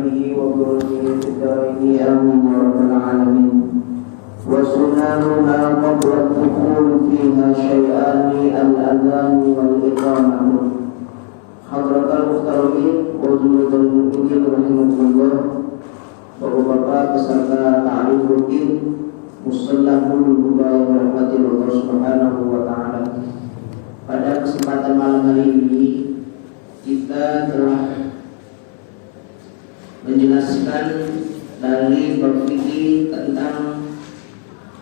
وصحبه وذريته في الدارين آمين يا رب العالمين. وسننها قبل الدخول فيها شيئان الأذان والإقامة. حضرة المحترمين وجود المؤمنين rahimahullah, Bapak-bapak beserta ta'lim rutin Musallahul Huda yang dirahmati Allah Subhanahu wa taala. Pada kesempatan malam hari ini kita telah menjelaskan dari bab fikih tentang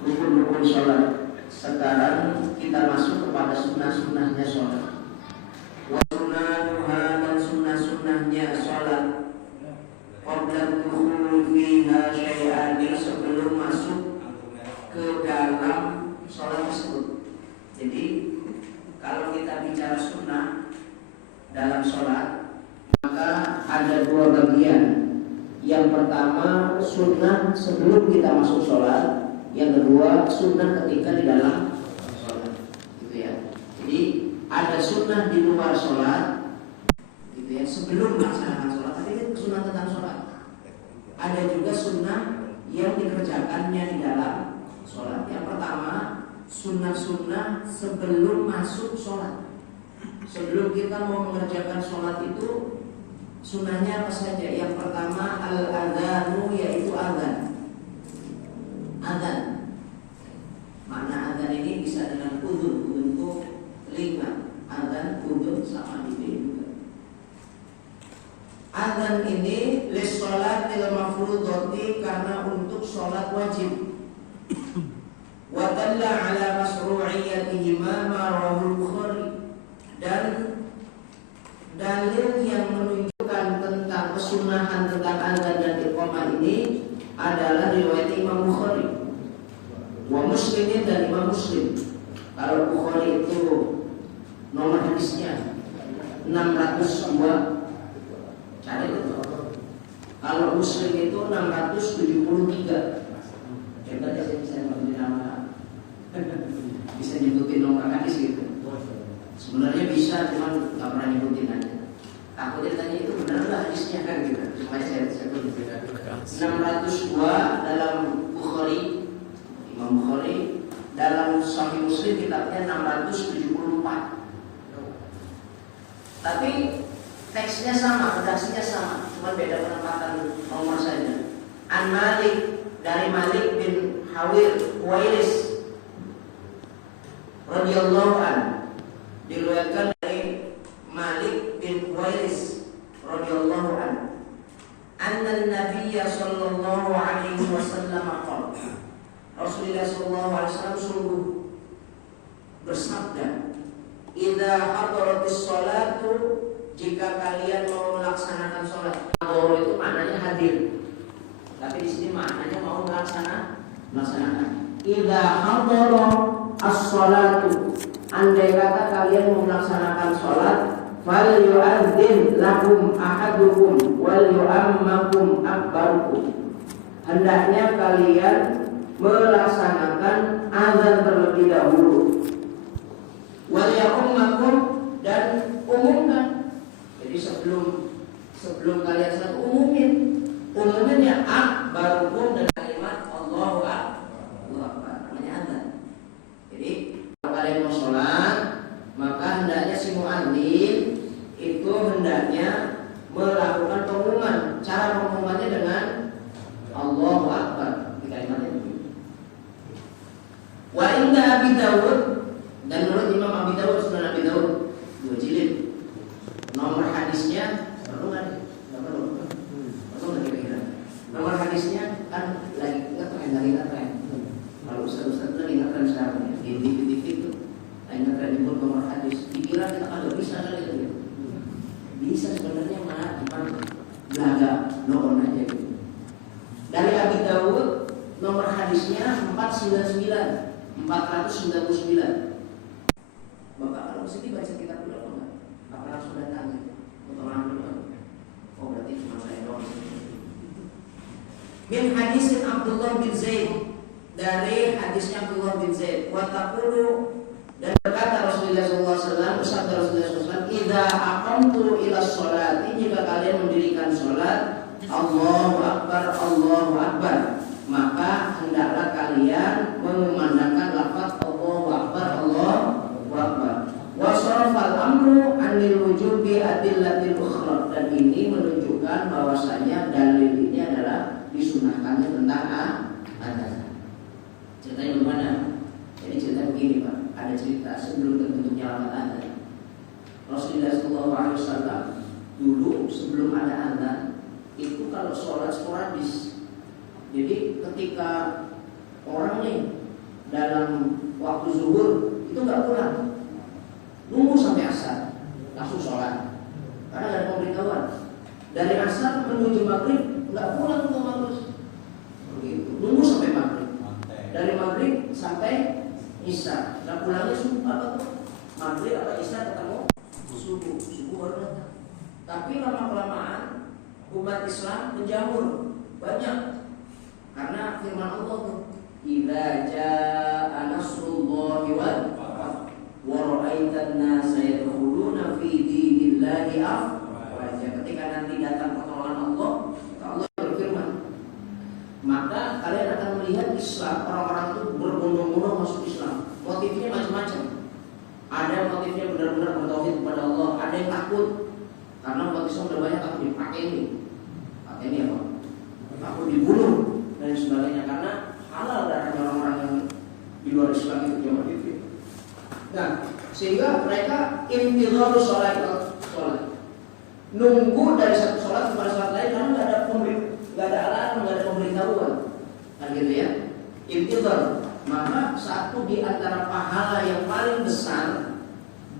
rukun-rukun sholat. Sekarang kita masuk kepada sunnah-sunnahnya sholat. Wa sunnanuha, dan sunnah-sunnahnya sholat. Qabla dukhul fiha syai'ani, sebelum masuk ke dalam sholat tersebut. Jadi kalau kita bicara sunnah dalam sholat, maka ada dua bagian. Yang pertama sunnah sebelum kita masuk sholat, yang kedua sunnah ketika di dalam sholat, gitu ya. Jadi ada sunnah di luar sholat, gitu ya, sebelum melaksanakan sholat. Tapi itu sunnah tentang sholat. Ada juga sunnah yang dikerjakannya di dalam sholat. Yang pertama sunnah-sunnah sebelum masuk sholat. Sebelum kita mau mengerjakan sholat itu sunnahnya apa saja? Yang pertama al-adhanu, yaitu azan. Azan. Makna azan ini bisa dengan udhun, bentuk telinga. Azan, udhun sama ini juga. Azan ini lis-sholatil mafrudhati, karena untuk sholat wajib. Wa dalla ala masru'iyyatihima ma rawahul Bukhari, dan dalil yang menunjukkan tentang kesunahan tentang azan dan iqamah ini adalah riwayat Imam Bukhari, wa Muslimin, dan Imam Muslim. Kalau Bukhari itu nomor hadisnya 602, cari itu. Kalau Muslim itu 673. Coba deh saya mau nama, bisa nyebutin nomor hadis gitu. Sebenarnya bisa, cuman nggak pernah nyebutin aja. Takutnya tanya itu benar lah hadisnya kan gitu. Supaya saya tulis. 602 dalam Bukhari, Imam Bukhari. Dalam Sahih Muslim kitabnya 674. Tapi teksnya sama, redaksinya sama, cuma beda penempatan nomor saja. An Malik, dari Malik bin Huwairis radhiyallahu anhu, diriwayatkan dari Malik bin Huwairis radhiyallahu anhu, anna an-nabiy sallallahu alaihi wasallam qala, Rasulullah sallallahu alaihi wasallam sungguh bersabda, idza hadaratis sholatu, jika kalian mau melaksanakan sholat. Hadar itu maknanya hadir, tapi di sini maknanya mau melaksanakan. Idza hadara as-sholatu, andai kata kalian mau melaksanakan sholat, fal yu'adzin lakum ahadukum wal yu'ammakum akbarukum, hendaknya kalian melaksanakan azan terlebih dahulu, wal yu'ammakum, dan umumkan. Jadi sebelum kalian sholat umuminnya akbarukum, dan kalimat Allahu Akbar, namanya azan. Jadi kalau kalian mau sholat, maka hendaknya si muadzin itu hendaknya melakukan pengumuman. Cara pengumumannya dengan Allahu Akbar, di kalimatnya begitu. Wa inda Abi Dawud, dan menurut Imam Abi Dawud, Sunan Abi Dawud 2 jilid, nomor hadisnya perlu nggak? Nggak perlu. Perlu nggak kira-kira? Nomor hadisnya kan lagi ngetren. Kalau ustaz-ustaz lagi ngetren sekarang ya, di TV itu lagi ngetren di nomor hadis. Dikira kita agak bisa kali itu. Bisa sebenarnya, mah cuma belaga loon aja gitu. Dari Abi Dawud nomor hadisnya 499. Bapak kalau mesti baca kitab dulu apa enggak? Apa langsung datang gitu? Atau orang dulu? Oh berarti cuma saya doang. Min hadisin Abdullah bin Zaid, dari hadisnya Abdullah bin Zaid. Wa taqulu, dan berkata Rasulullah SAW, bersabda Rasulullah SAW, idza aqamtu ila sholati, jika kalian mendirikan sholat, Allahu Akbar, maka hendaklah kalian mengumandangkan lafaz Allahu Akbar. Wa sarafal amru anil wujubi adillatil ukhra, dan ini menunjukkan bahwasanya dalil ini adalah disunahkannya tentang adzan. Ceritanya bagaimana? Jadi cerita begini Pak, ada cerita sebelum terbentuknya lafaz adzan. Rasulullah SAW dulu sebelum ada adzan itu kalau sholat sporadis. Jadi ketika orang nih dalam waktu zuhur itu nggak pulang, nunggu sampai asar langsung sholat, karena ada pemberitahuan. Dari asar menuju maghrib nggak pulang ke maghrib, begitu. Nunggu sampai maghrib. Dari maghrib sampai isya, dan pulangnya subuh apa tuh? Maghrib atau isya ketemu subuh baru datang. Tapi lama-kelamaan umat Islam menjamur banyak, karena firman Allah tuh, idza jaa nasrullahi wal fath wa ra'aitan nasa yadkhuluna fi dinillahi afwaja. Ketika nanti datang pertolongan Allah, Allah berfirman, maka kalian akan melihat Islam, orang-orang itu berbondong-bondong masuk Islam. Motifnya macam-macam. Ada motifnya benar-benar bertauhid kepada Allah, ada yang takut karena umat Islam udah banyak takut dipakai ini apa? Takut dibunuh dan sebagainya, karena halal darahnya orang-orang yang di luar Islam itu zaman itu. Nah, sehingga mereka intidharus sholat, nunggu dari satu sholat kepada sholat lain, karena nggak ada alarm, nggak ada pemberitahuan, kan gitu ya. Intidhar, maka satu di antara pahala yang paling besar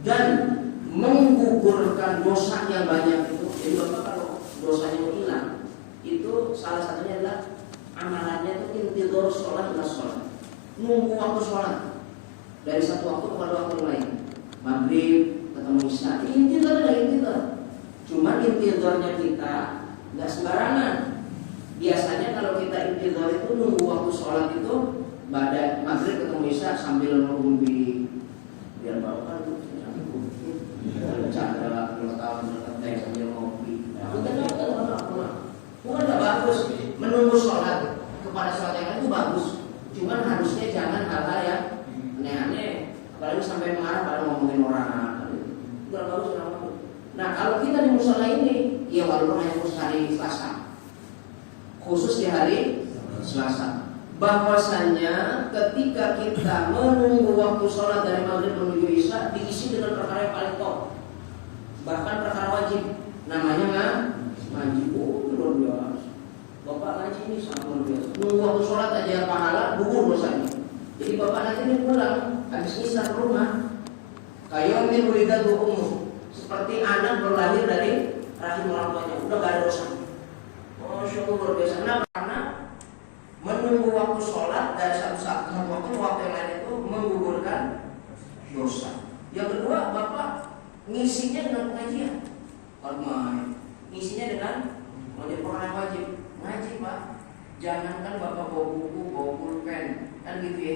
dan menggugurkan dosa yang banyak itu. Jadi bapak kalau dosanya mau hilang, itu salah satunya adalah amalannya itu intidhar sholat ila sholat, nunggu waktu sholat dari satu waktu kepada waktu lain, maghrib ketemu isya, intidhar adalah intidhar. Cuma intidharnya kita nggak sembarangan. Biasanya kalau kita intidhar itu nunggu waktu sholat itu pada maghrib ketemu isya sambil nunggu biar barokah tuh cara tahun teh sambil ngopi. Bukan nggak bagus menunggu sholat kepada sholat yang lain, itu bagus. Cuman harusnya jangan hal-hal yang aneh-aneh, apalagi sampai mengarah pada ngomongin orang. Itu nggak bagus. Nah kalau kita di musola ini, ya walaupun hanya khusus hari Selasa, khusus di hari Selasa, bahwasannya ketika kita menunggu waktu sholat dari maghrib menuju isya diisi dengan perkara yang paling top, bahkan perkara wajib, namanya ngaji. Luar biasa. Bapak ngaji ini sangat luar biasa. Nunggu waktu sholat aja pahala, gugur dosanya. Jadi bapak nanti ini pulang habis isya ke rumah, kayomin ulidat umur, seperti anak berlahir dari rahim orang tuanya, udah gak ada dosa. Masya Allah, luar biasa. Kenapa? Karena menunggu waktu sholat dari satu waktu yang lain itu menggugurkan dosa. Yang kedua, bapak ngisinya dengan pengajian. Ngisinya dengan menjadi perkara wajib. Ngaji pak, jangankan bapak bawa buku, bawa pulpen, kan gitu ya.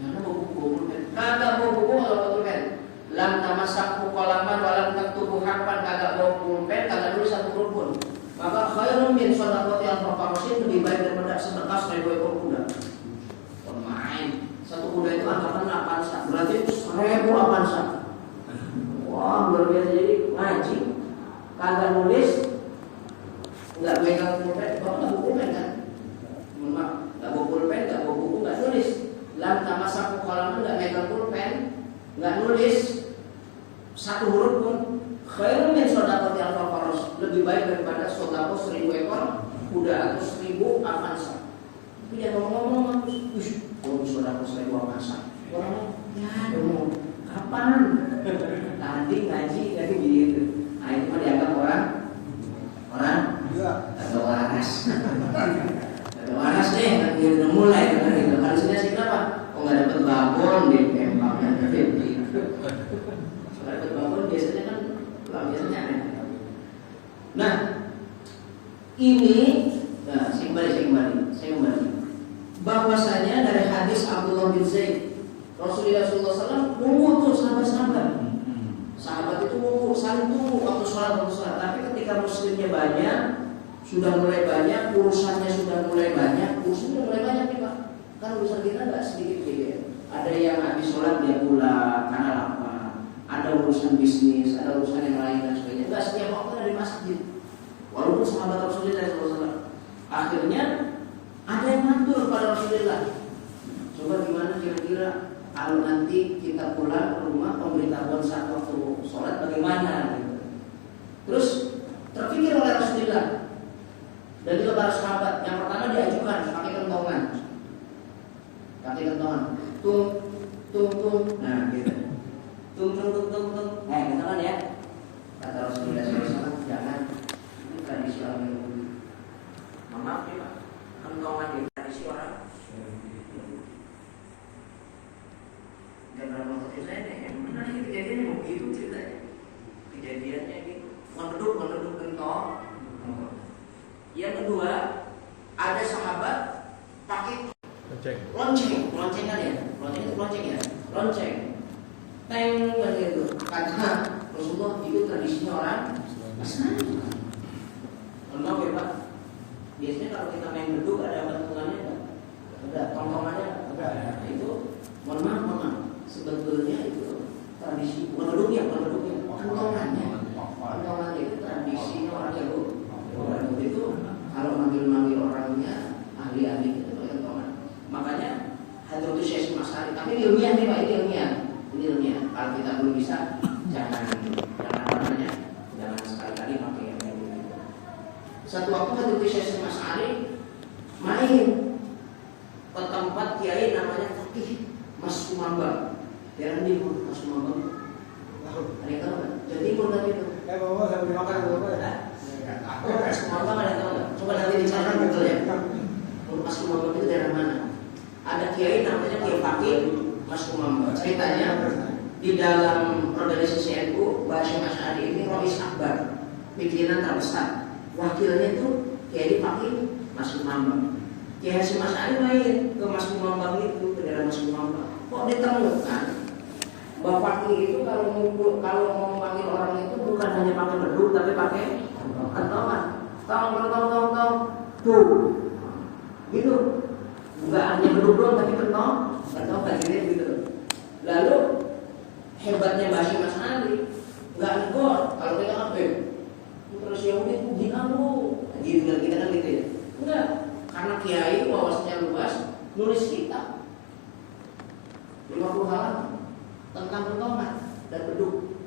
Jangan bawa buku, bawa pulpen. Kagak bawa buku, kalau bawa pulpen. Lam tamasaku kolaman walam taktubu harpan, kagak bawa pulpen, kagak nulis satu huruf pun. Maka khairun min shadaqati al-farosin, lebih baik daripada sedekah 1000 ekor kuda. Pemain satu kuda itu anggapan 8 sak, berarti 1000 avansa. Wah luar biasa. Jadi ngaji kagak nulis, nggak megang pulpen, bapak nggak bawa pulpen kan? Nggak bawa pulpen, nggak bawa buku, nggak nulis. Lam tamasaku kolaman, nggak megang pulpen, nggak nulis satu huruf pun. Khairun min shadaqati al-faros, lebih baik daripada sedekah 1000 ekor kuda atau 1000 avansa. Tapi dia ngomong-ngomong terus, kalau sedekah 1000 avansa, orang ya dong, kapan? Tadi ngaji jadi gitu. Nah itu mah dianggap orang atau waras. Atau waras deh, kan udah mulai kan gitu. Harusnya sih kenapa? Kok nggak dapat babon di Pempak dan gitu. Kalau dapat babon biasanya kan biasanya aneh. Nah ini, nah, saya kembali. Bahwasanya dari hadis Abdullah bin Zaid, Rasulullah SAW nunggu tuh sahabat itu nunggu, saling tunggu waktu sholat. Tapi ketika muslimnya banyak, sudah mulai banyak, urusannya sudah mulai banyak, nih Pak. Kan urusan kita nggak sedikit gitu ya. Ada yang habis sholat dia pulang karena lapar, ada urusan bisnis, ada urusan yang lain dan sebagainya. Nggak setiap waktu ada di masjid. Walaupun sahabat Rasulullah SAW. Akhirnya ada yang matur pada Rasulullah. Coba gimana kira-kira kalau nanti kita pulang ke rumah pemberitahuan saat waktu sholat bagaimana? Gitu. Terus terpikir oleh Rasulullah dan juga para sahabat. Yang pertama diajukan pakai kentongan. Tung. Nah, gitu. Tung. Kentongan ya. Kata Rasulullah SAW, jangan. Ini tradisi orang Yahudi. Maaf ya Pak, kentongan di tradisi orang. Jangan mengerti saya nih. Mana ini kejadiannya begitu ceritanya. Kejadiannya ini ngeduduk kentong. Yang kedua, ada sahabat pakai lonceng kan ya? Lonceng. Teng begitu. Karena Rasulullah itu tradisinya orang Nasrani. Maaf ya Pak. Biasanya kalau kita main beduk ada bentukannya enggak? Ada tongtongannya ada. Nah, itu mohon maaf. Sebetulnya itu tradisi bukan beduknya. Kentongannya itu tradisinya orang Yahudi. Orang itu kalau manggil orangnya ahli-ahli itu kentongan. Makanya Hadratus Syekh Mas'ari. Tapi ini ilmiah nih Pak, ini ilmiah. Kalau kita belum bisa, jangan sekali-kali pakai yang kayak gitu. Satu waktu Hadratus Syekh Mas'ari main ke tempat kiai namanya Fakih Mas Kumambang. Daerah Timur Mas Kumambang. Ada yang tahu nggak? Jadi Timur tadi itu. Bapak saya beli makan dulu ya. Mas Kumambang ada yang tahu nggak? Coba nanti dicari Google ya. Mas Kumambang itu daerah mana? Ada kiai namanya Kiai Fakih Mas Kumambang. Ceritanya di dalam organisasi NU Bahasa Asy'ari ini Rois Akbar, pimpinan terbesar. Wakilnya itu Kiai Fakih Mas Kumambang. Kiai Hasyim Asy'ari main ke Mas Kumambang itu, ke daerah Mas Kumambang. Kok ditemukan Mbak Fakih itu kalau mau memanggil orang itu bukan hanya pakai beduk tapi pakai kentongan. Tong. Tuh. Gitu. Enggak hanya beduk doang tapi kentongan gitu. Lalu hebatnya Mbak Hasyim Asy'ari enggak negor kalau kita ngapain. Terus Yahudi puji kamu. Gitu kan kita kan gitu ya. Enggak. Karena kiai wawasannya luas, nulis kitab 50 halaman tentang kentongan dan beduk.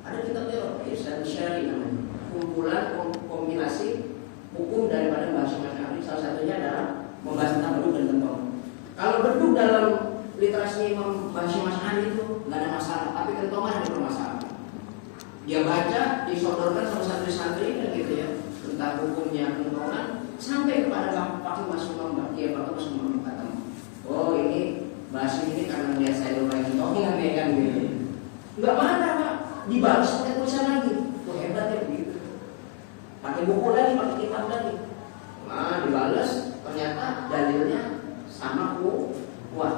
Ada kitabnya Ihsan Syari namanya, kumpulan kompilasi hukum daripada bahasa Asy'ari. Salah satunya adalah membahas tentang beduk dan kentongan. Kalau beduk dalam literasi bahasa Asy'ari itu nggak ada masalah, tapi kentongan ada permasalahan. Dia baca, disodorkan sama santri-santri dan gitu ya tentang hukumnya kentongan sampai kepada Fakih Mas Kumambang. Dia Fakih Mas Kumambang kata, oh ini bahasa ini karena melihat saya dulu lagi kentongan ya kan gitu. Enggak mana Pak, dibalas pakai tulisan lagi. Tuh hebat ya begitu. Pakai buku lagi, pakai kitab lagi. Nah dibalas ternyata dalilnya sama kuat.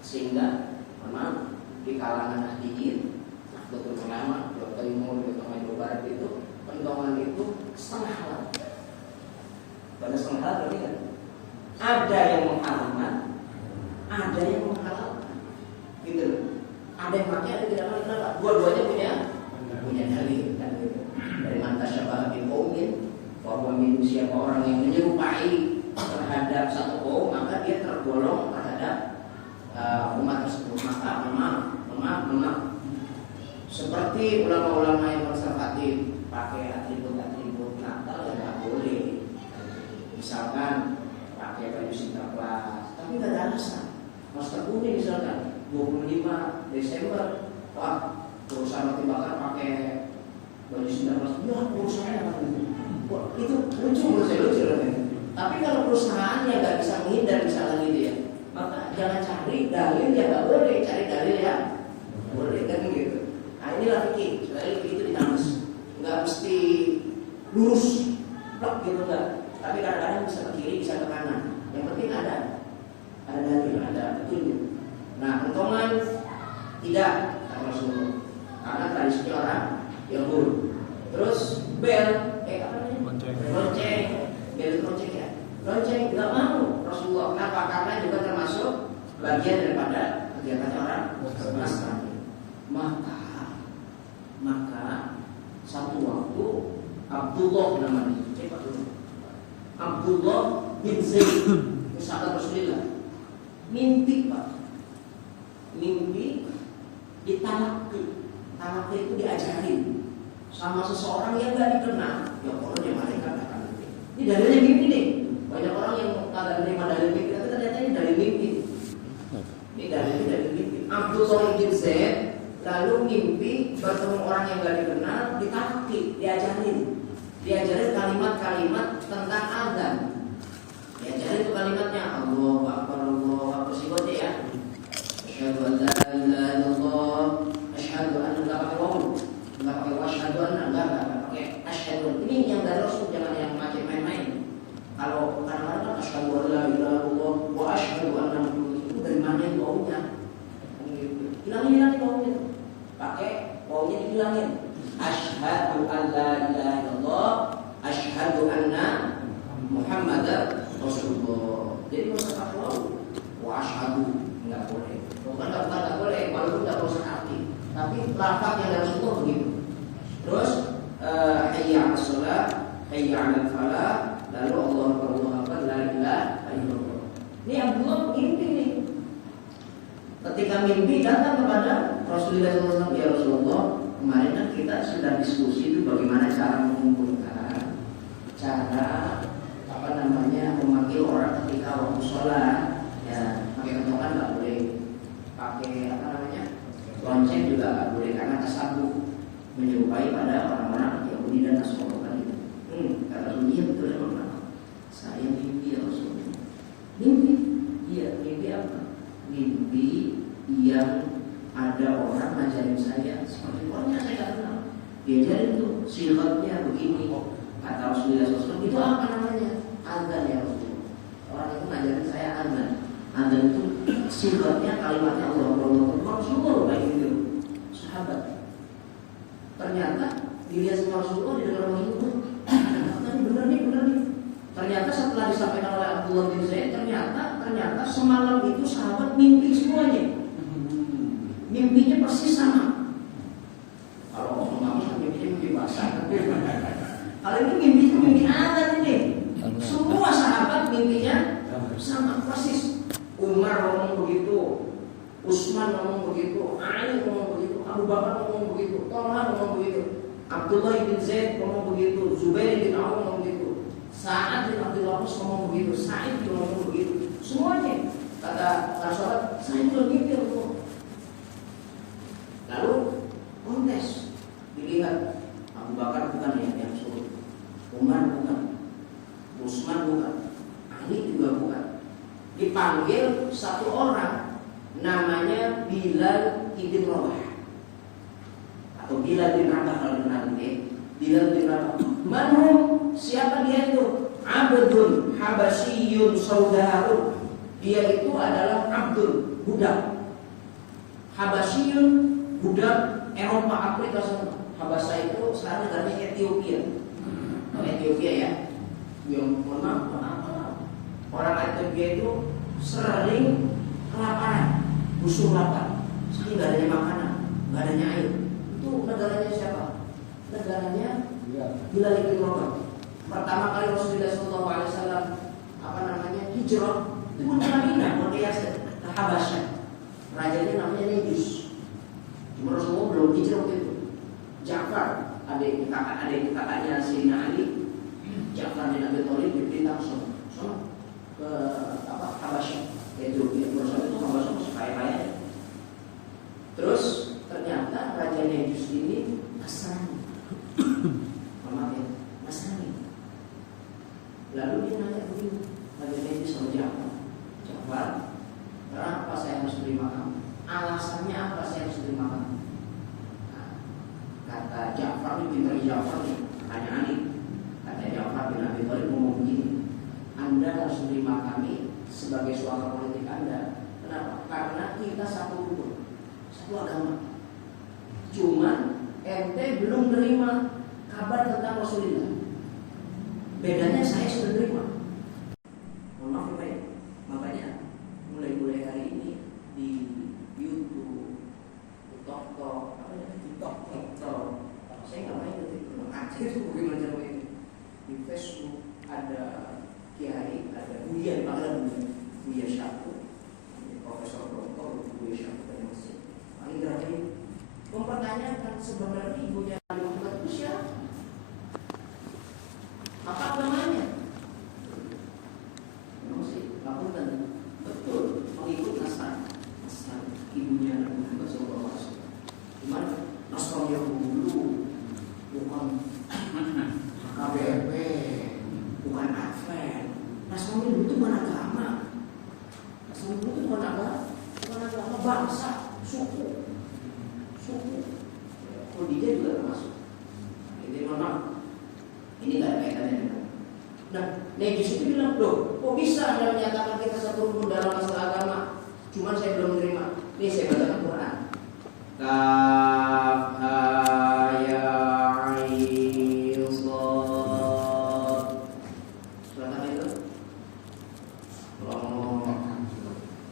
Sehingga memang di kalangan ahliin, Nahdlatul Ulama, Jawa Timur, Jawa Barat itu kentongan itu setengah halal. Pada setengah halal berarti kan? Ada yang mengharamkan, ada yang menghalalkan, gitu. Ada yang pakai, ada yang tidak pakai. Kenapa? Dua-duanya punya dalil, kan gitu. Dari mantas syabah bin qaumin, bahwa siapa orang yang menyerupai terhadap satu kaum, maka dia tergolong terhadap umat tersebut. Maka memang seperti ulama-ulama yang konservatif pakai atribut Natal yang nggak boleh. Misalkan pakai baju Sinterklas, tapi nggak ada alasan. Masker kuning misalkan 25 Desember, wah perusahaan roti bakar pakai baju Sinterklas, ya perusahaan apa itu? Wah itu lucu menurut saya lucu. Tapi kalau perusahaan yang nggak bisa menghindar misalkan gitu ya, maka jangan cari dalil yang nggak boleh, cari dalil yang boleh kan gitu. Nah inilah fikih, sebenarnya fikih itu dinamis, nggak mesti lurus, blok gitu enggak. Tapi kadang-kadang bisa ke kiri, bisa ke kanan. Yang penting ada dalil, ada petunjuk. Nah, kentongan tidak kata Rasulullah, karena tradisinya orang Yahudi. Terus bel, apa namanya? Lonceng. bagian daripada kegiatan orang Nasrani. Maka satu waktu Abdullah namanya, Abdullah bin Zaid, sahabat Rasulullah, mimpi ditalaki. Talaki itu diajarin sama seseorang yang gak dikenal. Ya orang yang malaikat akan mimpi. Ini dalilnya mimpi nih. Banyak orang yang kagak menerima dalil mimpi, tapi ternyata ini dalil mimpi. Ini dalilnya dari mimpi. Abdullah bin Zaid lalu mimpi bertemu orang yang gak dikenal, ditalaki, diajarin kalimat-kalimat tentang azan. Diajarin itu kalimatnya Allahu Akbar, Allahu Akbar, singkatnya ya. Asyhadu an la ilaha illallah, asyhadu anna la ilaha illallah, enggak pakai wasyhadu anna, enggak pakai asyhadu. Ini yang dari Rasul, jangan yang macam main-main. Kalau kadang-kadang kan asyhadu an la ilaha illallah wa asyhadu anna Muhammadan, itu dari mana itu wawunya? Hilangin wawunya. Pakai wawunya dihilangin. Asyhadu an la ilaha illallah, asyhadu anna Muhammadan Rasulullah. Jadi nggak usah pakai wawu. Wa asyhadu nggak boleh. Bukan nggak boleh, walaupun nggak usah arti. Tapi lafaz yang dari Rasulullah begitu. Terus hayya 'alas shalah, hayya 'alal falah, lalu Allahu akbar, la ilaha illallah. Ini Abdullah mimpi nih. Ketika mimpi datang kepada Rasulullah SAW, ya Rasulullah, kemarin kan kita sudah diskusi itu bagaimana cara mengumpulkan, cara memanggil orang ketika waktu sholat. Ya, pakai kentongan nggak boleh, pakai lonceng juga nggak boleh, karena tasabbuh menyerupai pada orang-orang Yahudi dan Nasrani kan itu. Kata Rasulullah, betul ya Rasulullah. Saya mimpi ya Rasulullah. Mimpi? Iya, mimpi apa? Mimpi yang ada orang ngajarin saya seperti orangnya saya nggak kenal. Diajarin tuh sifatnya begini. Kata Rasulullah SAW, itu apa namanya? Azan ya Rasulullah. Orang itu ngajarin saya azan. Azan itu sifatnya kalimatnya Allah. Rasulullah baik itu sahabat. Ternyata dilihat sama Rasulullah, didengar Rasulullah, benar nih. Ternyata setelah disampaikan oleh Abdullah bin Zaid, ternyata semalam itu sahabat mimpi semuanya. Mimpinya persis sama. Kalau ngomong kan mimpi basah. Kalau ini mimpi azan ini. Semua sahabat mimpinya sama persis. Umar ngomong begitu, Utsman ngomong begitu, Ali ngomong begitu, Abu Bakar ngomong begitu, Talha ngomong begitu, Abdullah bin Zaid ngomong begitu, Zubair bin Awam ngomong begitu, Sa'ad bin Abdul Waqas ngomong begitu, Sa'id bin ngomong begitu. Semuanya kata sahabat, saya juga mimpi itu. Lalu kontes, dilihat Abu Bakar bukan yang suruh, Umar bukan, Utsman bukan, Ali juga bukan. Dipanggil satu orang namanya Bilal bin Rabah atau Bilal bin Rabah kalau benar ini. Bilal bin Rabah. Manhum, siapa dia itu? Abdun Habasyiyun Saudarun. Dia itu adalah Abdul, budak. Habasyiyun, budak Eropa, Afrika Selatan. Habasya itu sekarang negaranya Ethiopia. Ethiopia ya. Yang mohon maaf, orang Ethiopia itu sering kelaparan, busuk lapar, saking nggak adanya makanan, nggak adanya air. Itu negaranya siapa? Negaranya Bilal bin Rabah. Pertama kali Rasulullah SAW hijrah itu ke Madinah, ke Habasyah. Rajanya namanya Negus. Cuma Rasulullah belum hijrah waktu itu. Ja'far, kakaknya Sayyidina Ali, Ja'far bin Abi Thalib diperintah sono ke Habasyah, yaitu Rasulullah itu Habasyah masih kaya-kaya. Terus ternyata Raja Negus ini Nasrani. Nasrani. Lalu dia nanya begini, Raja Negus sama Ja'far, kenapa saya harus terima kamu? Alasannya apa saya harus terima kamu? Kata Ja'far ini, pintar Ja'far nih, tanya Ali. Kata Ja'far bin Abi Thalib ngomong begini, Anda harus menerima kami sebagai suaka politik Anda. Kenapa? Karena kita satu rukun, satu agama. Cuman ente belum menerima kabar tentang Rasulullah. Bedanya saya sudah menerima. Mohon maaf ya, makanya mulai hari ini kiai, ada Buya, dipanggil Buya Syaku, Profesor Doktor Buya Syaku dari Mesir. Paling terakhir mempertanyakan sebenarnya ibunya Nabi Muhammad itu siapa? Apa namanya? Memang sih, lakukan betul mengikut nasab ibunya Nabi Muhammad SAW. Cuman nasab yang dulu bukan KBP, bukan Advent. Nasab dulu itu bukan agama. Nasab dulu itu bukan agama, bangsa, suku. Khadijah juga termasuk. Jadi memang ini nggak ada kaitannya dengan. Nah, Najis itu bilang, loh, kok bisa Anda menyatakan kita satu rukun dalam masalah agama? Cuman saya belum menerima. Ini saya bacakan Quran. Kaf ha ya ain shad. Surat apa itu?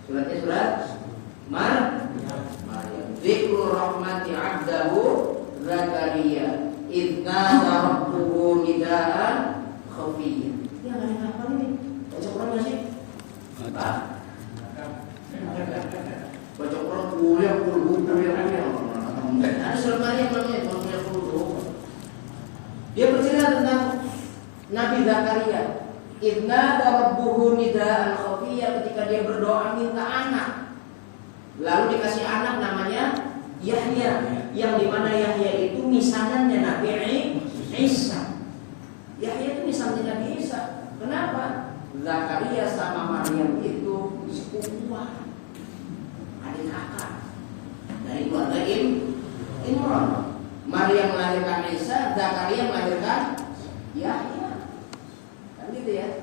Suratnya surat Maryam. Dzikrul rahmati 'abdahu Zakaria idna rabbuhu nidaan khafiyya. Ya enggak ada apa ini. Baca Quran enggak sih? Baca Quran kuliah. Ada surat Maryam namanya, kuliah. Dia bercerita tentang Nabi Zakaria. Idna rabbuhu nidaan khafiyya, ketika dia berdoa minta anak. Lalu dikasih anak namanya Yahya, yang dimana Yahya itu misanannya Nabi Isa. Yahya itu misannya Nabi Isa. Kenapa? Zakaria sama Maryam itu sepupuan, adik kakak dari keluarga Imran. Maryam melahirkan Isa, Zakaria melahirkan Yahya. Kan gitu ya?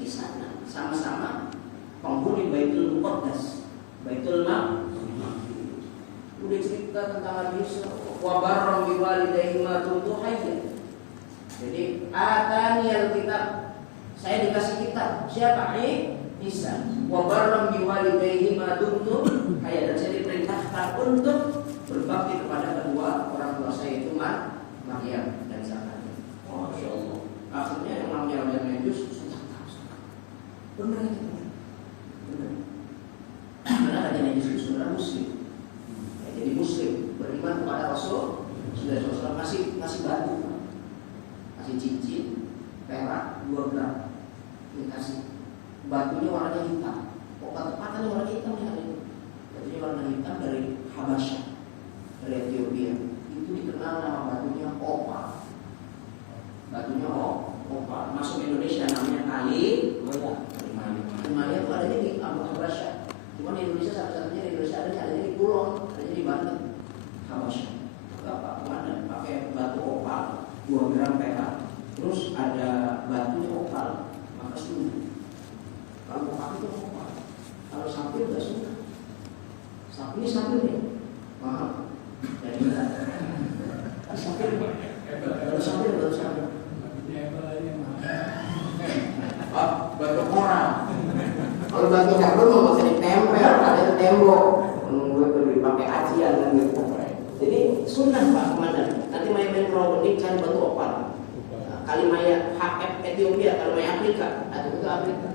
Misanan, sama-sama penghuni Baitul Muqaddas, Baitul Maqdis. Udah cerita tentang Nabi Isa, wa barram bi walidayhi ma dumtu hayya. Jadi atani alkitab, saya dikasih kitab. Siapa? Isa. Wa barram bi walidayhi ma dumtu hayya, dan saya diperintahkan untuk berbakti kepada kedua orang tua saya, itu Maryam dan Zakaria. Masya Allah. Akhirnya yang namanya Najis sudah tahu. Benar itu. Benar. Karena Raja Najis itu sebenarnya Muslim. Jadi Muslim, beriman kepada Rasul sudah masih batu, masih cincin perak 2 gram dikasih. Batunya warnanya hitam. Obat-obatannya warna hitam ya hari ini. Batunya warna hitam dari Habasyah, dari Ethiopia. Itu dikenal nama batunya opal. Batunya opal. Masuk Indonesia namanya Kalimaya itu adanya di Habasyah. Cuma di Indonesia satu-satunya di Indonesia adanya di Pulau, adanya di Banten, Habasyah. Bapak komandan pakai batu opal 2 gram perak, terus ada batunya opal, maka sunnah. Kalau opal itu opal, kalau sampil nggak sunnah. Sampil ini sampil nih, mahal. Jadi sampil, baru sampil. Batu koral. Kalau batu carbon mau bisa ditempel, ada tembok, dipakai acian kan gitu. Jadi sunnah Pak Komandan. Nanti main Rawudik cari batu opal. Kalimaya HF Ethiopia, Kalimaya Afrika, atau itu Afrika.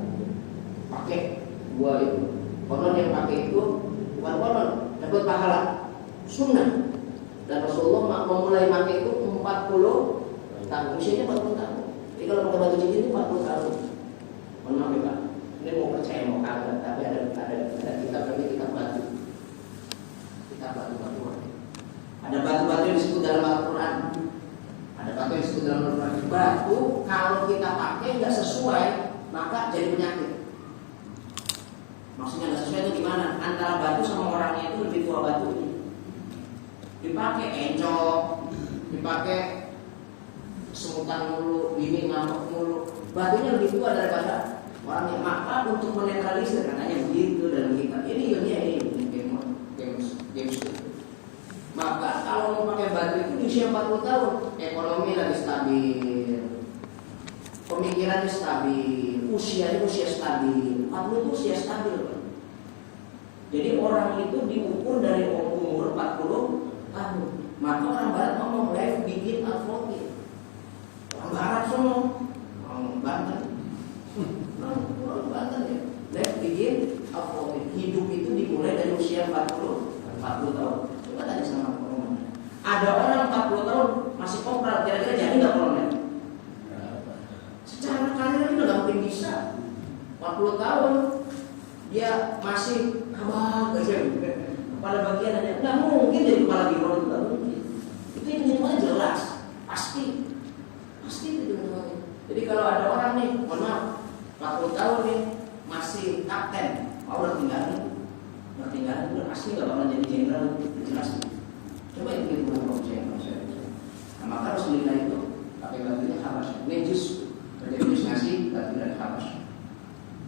Pakai 2 itu. Konon yang pakai itu bukan konon, dapat pahala. Sunnah. Dan Rasulullah memulai pakai itu 40 tahun. Usianya 40 tahun. Jadi kalau pakai batu cincin itu 40 tahun. Mohon maaf ya Pak. Ini mau percaya mau kagak, tapi ada kitab lagi, kitab batu. Kitab batu-batuan. Ada batu-batu yang disebut dalam Al-Quran. Ada batu yang disebut dalam Al-Quran. Batu kalau kita pakai nggak sesuai, maka jadi penyakit. Maksudnya nggak sesuai itu gimana? Antara batu sama orangnya itu lebih tua batunya. Dipakai encok, dipakai semutan mulu, bini ngamuk mulu. Batunya lebih tua daripada orangnya. Maka untuk menetralisir, katanya begitu dalam kitab ini games. Maka kalau mau pakai batu itu di usia 40 tahun, ekonomi lagi stabil, pemikirannya stabil, usia stabil. 40 itu usia stabil. Jadi orang itu diukur dari umur 40 tahun. Maka orang Barat ngomong life begin at 40. Orang Barat semua, orang Banten. hidup itu dimulai dari usia 40 tahun. Coba tanya sama kolonel. Ada orang 40 tahun masih kopral, kira-kira jadi nggak kolonel? Secara karir itu nggak mungkin bisa. 40 tahun dia masih kabak aja. Kepala bagian aja nggak mungkin jadi kepala biro, itu nggak mungkin. Itu hitungannya jelas, pasti itu hitungannya. Jadi kalau ada orang nih, mohon maaf, 40 tahun nih masih kapten, udah tinggalin, udah pasti nggak bakal jadi jenderal, jelas. Coba itu hitungan saya. Nah, maka Rasulullah itu pakai batunya habas, nejus, nejus ngasih batu dari habas.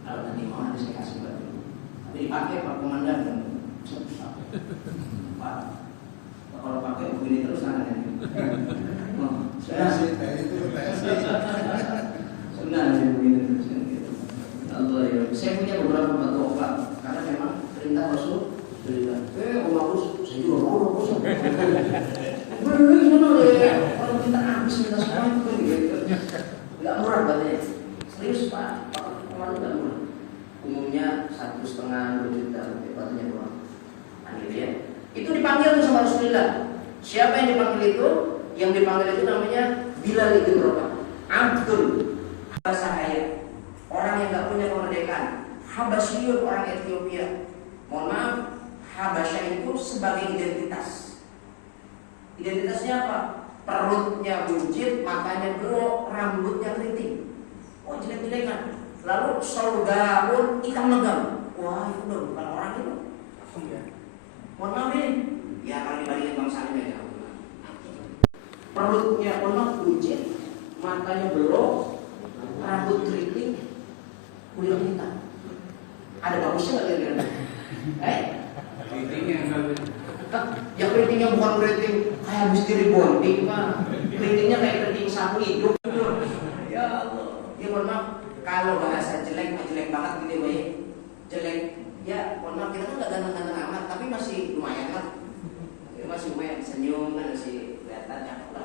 Kalau nanti mau nanti saya kasih batu. Tapi dipakai Pak Komandan dan Pak, kalau pakai begini terus tangannya. Sebenarnya begini terus. Allah ya. Saya punya beberapa batu obat karena memang perintah Rasul. Om Agus, saya juga mau Agus. Beli mana deh? Kalau kita habis kita semua itu gitu. Enggak murah batnya. Serius Pak, kemarin enggak murah. Umumnya 1,5-2 juta batunya doang. Ya. Itu dipanggil tuh sama Rasulullah. Siapa yang dipanggil itu? Yang dipanggil itu namanya Bilal bin Rabah. Abdul bahasa ayat. Orang yang nggak punya kemerdekaan. Habasyun orang Ethiopia. Mohon maaf, Habasyah itu sebagai identitas. Identitasnya apa? Perutnya buncit, matanya belok, rambutnya keriting. Oh jelek-jelekan. Lalu solgaun hitam legam. Wah itu udah bukan orang itu. Mohon maaf ini, ya kalau dibandingin Bang Salim ya. Perutnya konon buncit, matanya belok, rambut keriting, kulit hitam. Ada bagusnya nggak kira-kira? Keritingnya ya keritingnya bukan keriting kayak habis diribonding Pak. Keritingnya kayak keriting sapu hidup. Ya Allah. Ya mohon maaf, kalau bahasa jelek banget gitu ya, jelek. Ya, mohon maaf, kita kan nggak ganteng-ganteng amat, tapi masih lumayan lah. Ya, masih lumayan, senyum kan masih kelihatan cakep lah.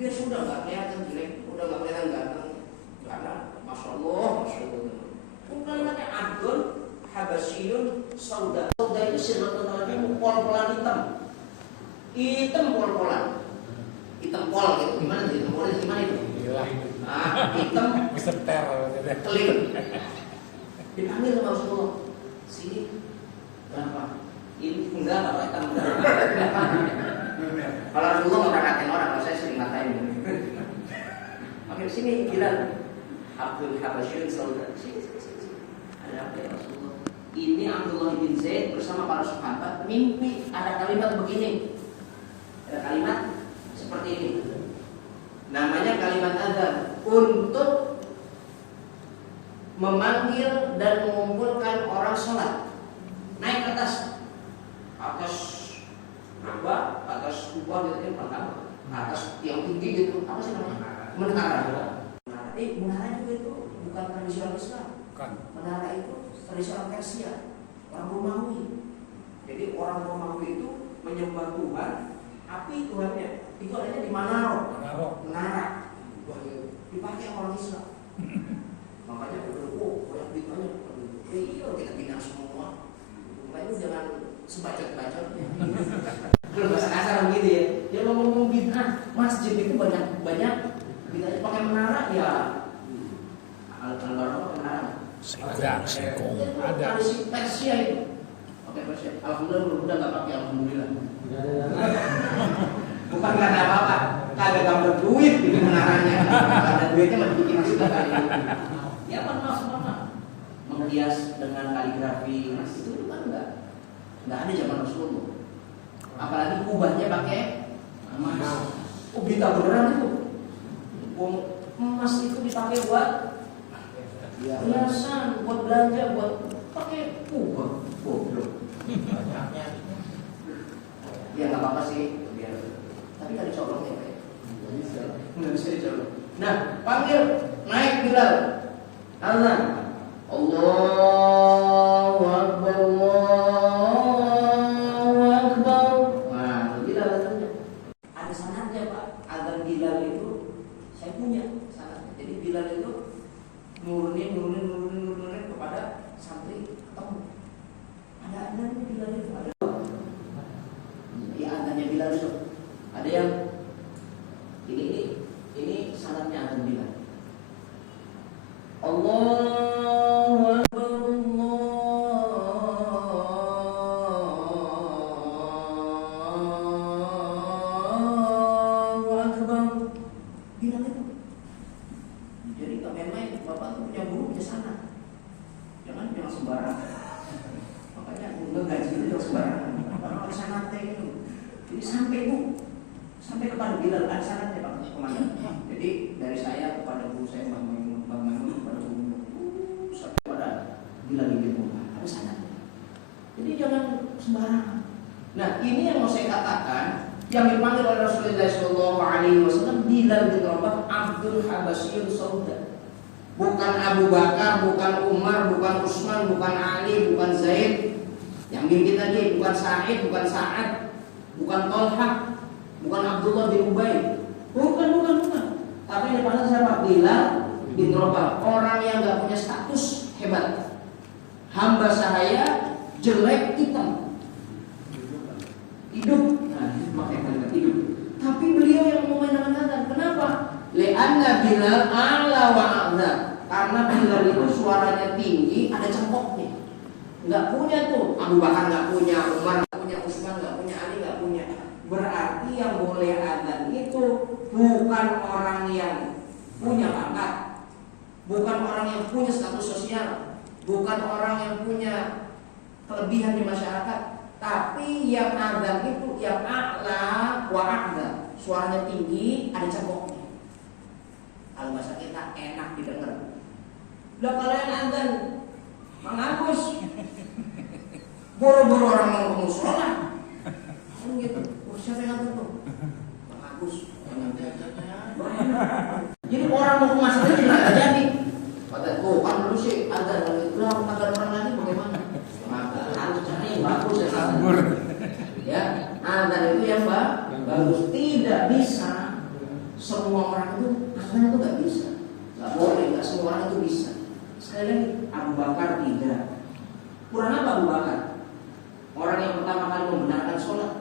Biar sudah nggak kelihatan jelek, udah nggak kelihatan ganteng. Karena, masya Allah. Kalimatnya Abdul Habasyun Sauda. Sauda itu sirbatun al-ilmu, pol-polan hitam. Hitam pol-polan. Hitam pol gitu. Gimana sih? Hitam polnya gimana itu? Hitam. Beserter. Kelir. Dipanggil sama Rasulullah. Sini berapa? Ini enggak apa hitam berapa? Kalau Rasulullah nggak pernah ngatain orang, kalau saya sering ngatain. Oke sini Bilal Abdul Habasyun Sauda. Sini. Ada apa ya Rasulullah? Ini Abdullah bin Zaid bersama para sahabat mimpi ada kalimat begini. Ada kalimat seperti ini. Namanya kalimat azan untuk memanggil dan mengumpulkan orang sholat. Naik ke atas kubah gitu ya, atas tiang tinggi gitu. Apa sih namanya? Menara. Menara juga itu bukan tradisional Islam. Menara itu tradisional Persia, orang Romawi. Jadi orang Romawi itu menyembah Tuhan, api Tuhannya itu adanya di menara. Dipakai orang Islam. Makanya banyak ditanya, iya kita pindah semua. Makanya jangan sebacot-bacot. Kalau bahasa kasar begitu ya, dia ngomong bid'ah, masjid itu banyak bid'ahnya pakai menara ya. Al-Barokah menara. Ada. Tradisi Persia itu. Pakai Persia. Alhamdulillah udah nggak pakai alhamdulillah. Bukan karena apa-apa, kagak gambar duit bikin menaranya. Ada duitnya mau dibikin masjid kali ini. Ya maaf. Menghias dengan kaligrafi itu kan enggak ada zaman Rasulullah. Apalagi kubahnya pakai emas. Oh berita beneran itu. Emas itu dipakai buat hiasan, buat belanja, buat pakai kubah. Goblok. Ya nggak apa-apa sih, biar. Tapi nggak dicolong ya, Pak. Nggak bisa dicolong. Nah, panggil naik Bilal. Azan. Allahu Akbar, Allahu Akbar. Nah, Bilal azannya. Ada sanadnya Pak. Azan Bilal itu saya punya sanadnya. Jadi Bilal itu nurunin kepada santri ketemu. Allahu Akbar, Allahu Akbar. Bilang itu. Jadi nggak main-main. Bapak tuh punya guru, punya sana. Jangan sembarangan. Makanya gaji itu jangan sembarangan. Kalau sanate itu. Jadi sampai kepada Bilal ada sanatnya Pak Komandan. Jadi dari saya kepada guru saya Bang Maimun kepada guru sampai pada Bilal itu ada sanatnya. Jadi jangan sembarangan. Nah ini yang mau saya katakan, yang dipanggil oleh Rasulullah SAW Bilal bin Rabah Abdul Habasyir Sauda. Bukan Abu Bakar, bukan Umar, bukan Utsman, bukan Ali, bukan Zaid. Yang bimbing tadi bukan Sa'id, bukan Sa'ad, bukan Tolha, bukan Abdullah bin Ubay. Bukan. Tapi yang dipanggil siapa? Bilal bin Rabah. Orang yang gak punya status hebat. Hamba sahaya, jelek, hitam. Hidup. Nah, makanya kalimat hidup. Tapi beliau yang memainkan kata. Kenapa? Li'anna Bilal a'la wa a'la. Karena Bilal itu suaranya tinggi, ada cengkoknya. Nggak punya tuh, Abu Bakar nggak punya, Umar nggak punya, Utsman nggak punya, Ali nggak punya. Berarti yang boleh adzan itu bukan orang yang punya pangkat, bukan orang yang punya status sosial, bukan orang yang punya kelebihan di masyarakat, tapi yang adzan itu yang a'la wa a'la, suaranya tinggi, ada cengkoknya. Kalau bahasa kita enak didengar. Lah kalau yang adzan Mang Agus, boro-boro orang mau ke musola, kan gitu. Siapa yang ngatur tuh? Mang Agus. Jadi orang mau ke masjid itu nggak jadi. Kata, oh kan dulu sih ada orang lagi bagaimana? Maka harus cari yang bagus ya. Ya, adzan itu yang bagus. Tidak bisa semua orang itu, adzan itu nggak bisa. Nggak boleh, nggak semua orang itu bisa. Sekali lagi, Abu Bakar tidak. Kurang apa Abu Bakar? Orang yang pertama kali membenarkan sholat,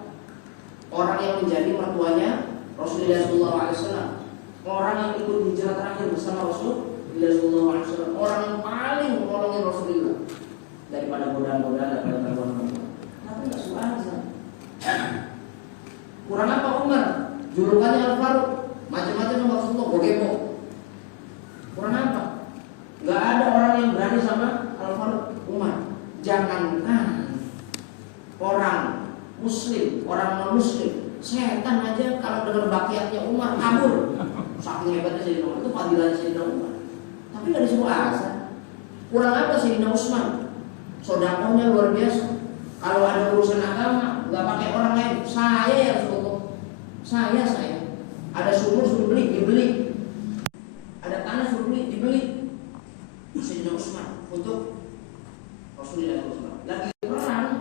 orang yang menjadi mertuanya Rasulullah SAW, orang yang ikut hijrah terakhir bersama Rasulullah SAW, orang yang paling menolongin Rasulullah daripada godaan-godaan dan gangguan-gangguan. Tapi nggak suka azan. Kurang apa Umar? Julukannya Al-Faruq, macam-macam sama Rasulullah, gogebo. Kurang apa? Gak ada orang yang berani sama Al-Faruq, Umar. Jangankan orang muslim, orang non-muslim, setan aja kalau dengar bakiatnya Umar kabur. Saking hebatnya Sayyidina Umar, itu fadilah Sayyidina Umar. Tapi gak disuruh azan. Kurang apa Sayyidina Utsman? Sodakohnya luar biasa. Kalau ada urusan agama, gak pakai orang lain. Saya yang suruh. Saya. Ada sumur suruh beli, dibeli. Ada tanah suruh beli, dibeli. Sayyidina Utsman untuk Rasulullah SAW. Lagi perang.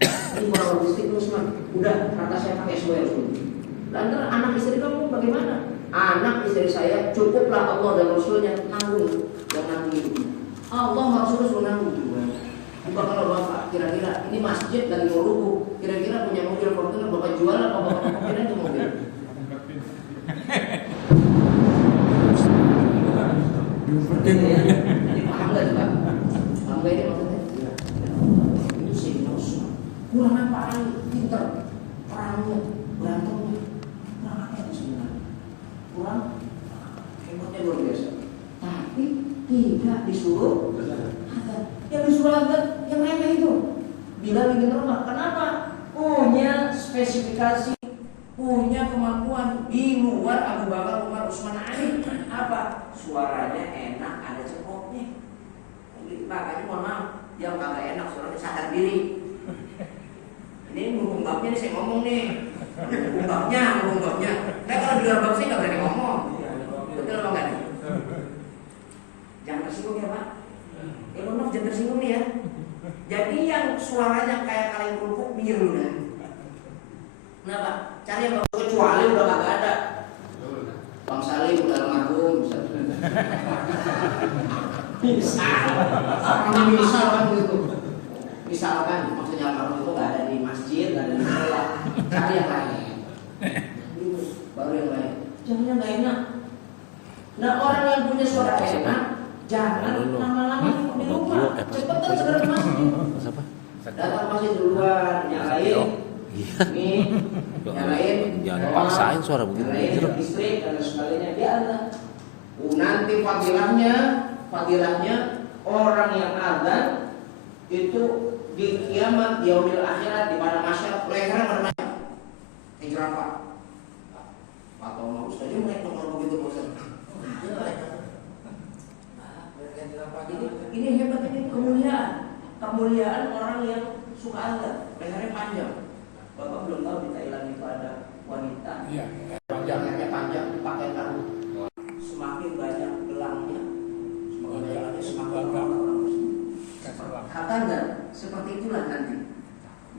Ini orang logistik Utsman. Udah kata saya pakai sesuai Rasulullah. Lalu anak istri kamu bagaimana? Anak istri saya cukuplah Allah dan Rasulnya nanggung dan nanggung hidupnya. Allah Rasulullah suruh nanggung juga. Bukan kalau bapak kira-kira ini masjid lagi mau rubuh, kira-kira punya mobil Fortuner bapak jual apa bapak pakai itu mobil? Jadi paham nggak juga? Paham nggak ini maksudnya? Itu Sayyidina Utsman. Kurang apa? Pinter, perangnya, berantemnya, kurang apa itu sebenarnya? Kurang hebatnya luar biasa. Tapi tidak disuruh azan. Yang disuruh azan yang remeh itu. Bilal bin Rabah. Kenapa? Punya spesifikasi, punya kemampuan di luar Abu Bakar, Umar, Utsman, Ali. Apa? Suaranya enak, ada cengkoknya. Makanya mohon maaf, yang kagak enak suaranya sadar diri. Ini ngomong babnya nih saya ngomong nih. Ngomong babnya. Nah kalau di luar bab saya nggak berani ngomong. Betul apa enggak? Jangan tersinggung ya Pak. Mohon jangan tersinggung nih ya. Jadi yang suaranya kayak kaleng kerupuk minggir dulu dah. Kenapa? Cari yang bagus kecuali udah kagak ada. Bang Salim udah almarhum. Misal kan begitu. Misalkan maksudnya almarhum itu nggak ada di masjid, nggak ada di sekolah. Cari yang lain. Baru yang lain. Jangan yang nggak enak. Nah orang yang punya suara enak Jangan Lalu. lama-lama di rumah. Cepetan segera ke masjid. Apa? Datang masjid duluan, nyalain. Iya. Nih, nyalain. Jangan doang, paksain suara begitu. nyalain listrik dan sebagainya. Dia ada. Nanti fadilahnya orang yang azan itu di kiamat yaumil akhirat di pada masyarakat lehernya bermacam hijrafah atau mau saja mereka ngomong begitu bosan. Ini hebat, ini kemuliaan orang yang suka azan lehernya panjang. Bapak belum tahu di Thailand itu ada wanita lehernya panjang pakai kalung. Semakin banyak gelangnya semakin orang kata enggak seperti itulah nanti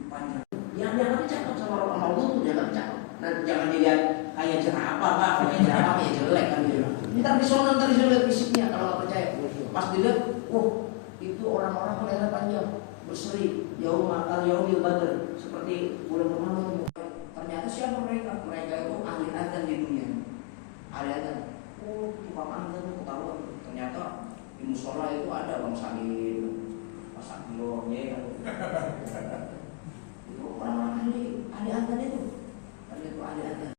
panjang. Yang nanti cakep sama orang Allah tuh jangan cakep. Nanti jangan dilihat kayak jerapah pak, kayak jelek kan gitu. Ntar dilihat fisiknya kalau nggak percaya. Pas dilihat, itu orang-orang lehernya panjang, berseri, yaumil badr seperti bulan Ramadan. Ternyata siapa mereka? Mereka itu ahli adzan di dunia. Ahli adzan. Tukang adzan itu ketahuan. Ternyata di musola itu ada bang Salim, Mas Agilo, ya. Itu orang-orang ahli adzan itu. Ternyata itu ahli adzan.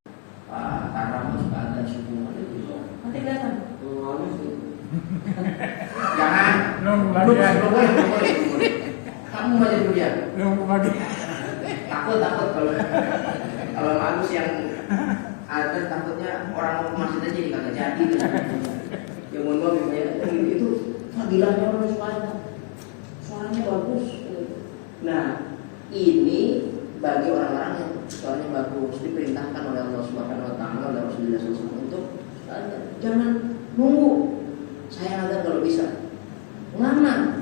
Karena masuk adzan subuh itu. Nanti kelihatan. Jangan. Boleh. Kamu baca dulu ya. Takut kalau bagus yang ada takutnya orang mau ke masjid aja kagak jadi. Ya mohon maaf ya, itu fadilahnya orang suaranya bagus. Nah, ini bagi orang-orang yang suaranya bagus diperintahkan oleh Allah Subhanahu wa taala oleh Rasulullah SAW untuk jangan nunggu. Saya ada kalau bisa. Lama.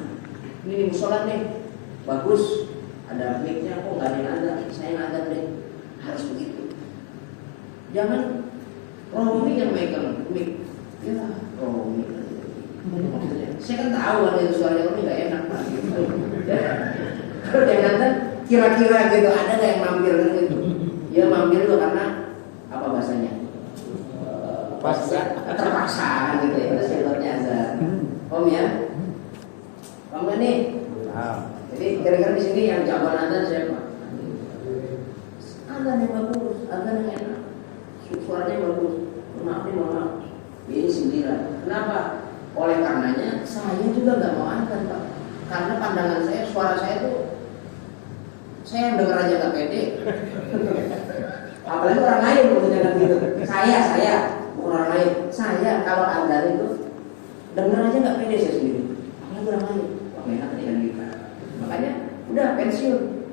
Ini di musola nih. Bagus. Ada mic-nya kok enggak ada. Saya ada deh. Harus begitu. Jangan Romi yang megang mic. Ya, Romi. Saya kan tahu ada itu suaranya Romi enggak enak Pak gitu. Ya. Kalau dia nonton kira-kira gitu ada enggak yang mampir gitu. Ya mampir itu karena apa bahasanya? Terpaksa gitu ya, sebabnya azan. Om ya, Om nih. Jadi kira-kira di sini yang jawaban azan siapa? Azan yang bagus, azan yang enak, suaranya bagus. Maaf nih, maaf. Ini sindiran. Kenapa? Oleh karenanya saya juga nggak mau azan Pak. Karena pandangan saya, suara saya tuh saya yang dengar aja nggak pede. Apalagi orang lain kalau gitu. Saya bukan orang lain. Saya kalau azan itu dengar aja nggak pede saya sendiri. Apalagi orang lain. Enak dengan kita. Makanya udah pensiun.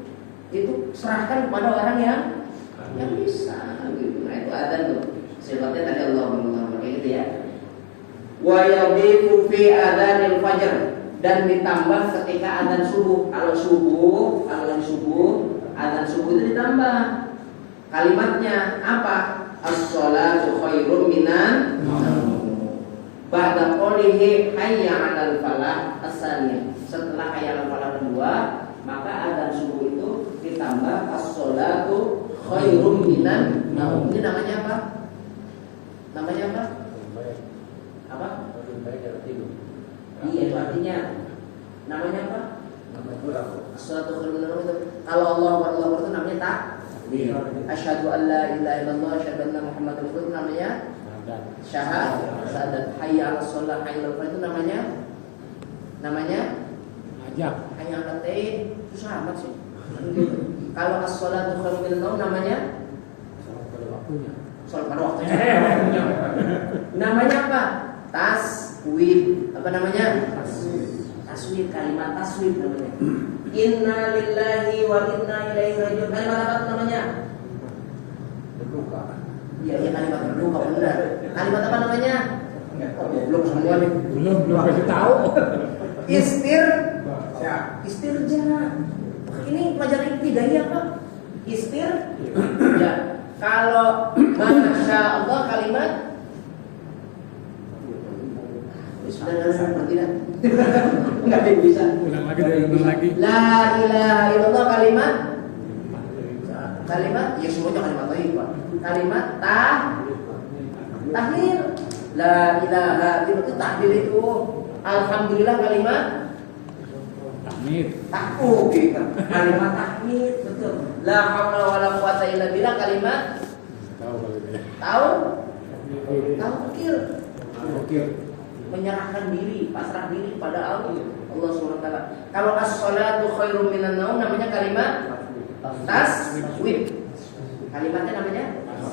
Itu serahkan kepada orang yang bisa. Gitu. Nah itu azan tuh. Sebabnya tadi Allah mengatakan kayak gitu ya. Wa yabifu fi adzanil fajr dan ditambah ketika azan subuh. Kalau azan subuh itu ditambah. Kalimatnya apa? As-sholatu khairum minan ba'da qoulihi hayya 'alal falah as-saniyah. Setelah hayya 'alal falah kedua, maka azan subuh itu ditambah as-sholatu khairum minan naum. Ini namanya apa? Namanya apa? Apa? Iya, artinya namanya apa? As-sholatu khairum minan naum itu kalau Allah itu namanya takbir. Asyhadu an la ilaha illallah asyhadu anna Muhammadar Rasulullah namanya syahadat. Hayya 'alas shalah hayya 'alal falah itu namanya ajab. Hayya 'alal falah susah amat sih. Kalau as-shalatu khairum minan naum namanya salat pada waktunya. Namanya apa? Taswib. Apa namanya? Taswib, kalimat taswib namanya. Inna lillahi wa inna ilaihi raji'un. Kalimat apa namanya? Berduka. Iya, kalimat berduka benar. Kalimat apa namanya? Belum semua nih. Belum kasih tahu. Istirja. Ini pelajaran ketiga ya, Pak. Ya. Kalau masya Allah kalimat sudah seperti itu. Enggak bisa. Ulang lagi. La ilaha illallah kalimat ya semuanya kalimat thayyib, Pak. Kalimat tahlil. La ilaha illallah itu tahlil itu Alhamdulillah kalimat tahmid. Kalimat tahmid, betul. La haula wala quwata illa billah kalimat taukir. Menyerahkan diri, pasrah diri pada Allah Subhanahu wa taala. Kalau as-salatu khairum minan naum namanya kalimat taswib. Kalimatnya namanya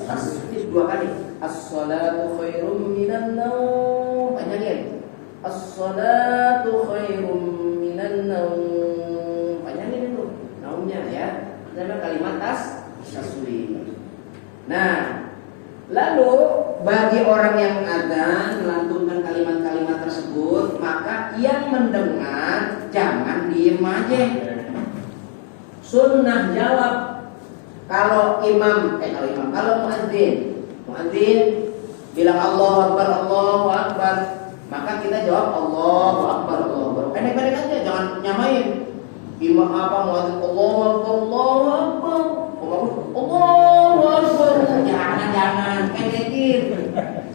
taswib 2 kali. As-salatu khairum minan naum. Panjangin. As-salatu khairum minan naum. Panjangin itu naumnya ya. Namanya kalimat taswib. Nah, lalu bagi orang yang adzan melantunkan kalimat-kalimat tersebut, maka yang mendengar jangan diem aja. Sunnah jawab. Kalau muadzin bilang Allahu Akbar, maka kita jawab Allahu Akbar. Pendek-pendek aja, jangan nyamain. Imam muadzin Allahu Akbar. Jangan pendekin.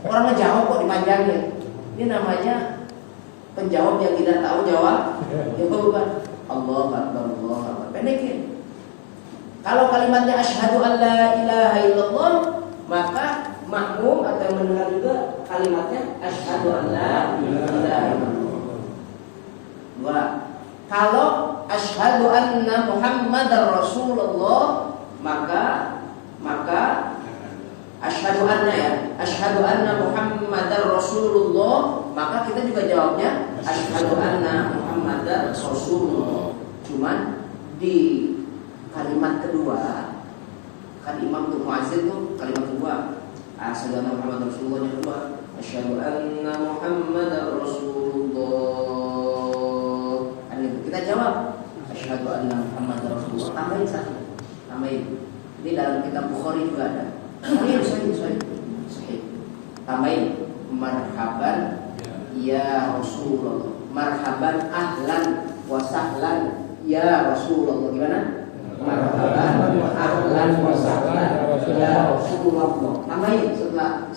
Orang ngejawab kok dipanjangin. Ini namanya penjawab yang tidak tahu jawab. Bukan. Allahu Akbar. Pendekin. Kalau kalimatnya asyhadu an la ilaha illallah, maka makmum atau yang mendengar juga kalimatnya asyhadu an la ilaha illallah. Kalau asyhadu anna Muhammadar Rasulullah, maka asyhadu anna Muhammadar Rasulullah, maka kita juga jawabnya asyhadu anna Muhammadar Rasulullah. Cuman di kalimat kedua, kan imam untuk muazzin tuh kalimat kedua, asyhadu anna Muhammadar Rasulullah yang kedua, asyhadu anna Muhammadar Rasulullah. Kan itu kita jawab asyhadu anna Muhammadar Rasulullah. Tambahin satu. Ini dalam kitab Bukhari juga ada. Sahih. Tambahin marhaban ya Rasulullah. Marhaban ahlan wa sahlan ya Rasulullah. Gimana? Marhaban ahlan wa sahlan ya Rasulullah. Tambahin setelah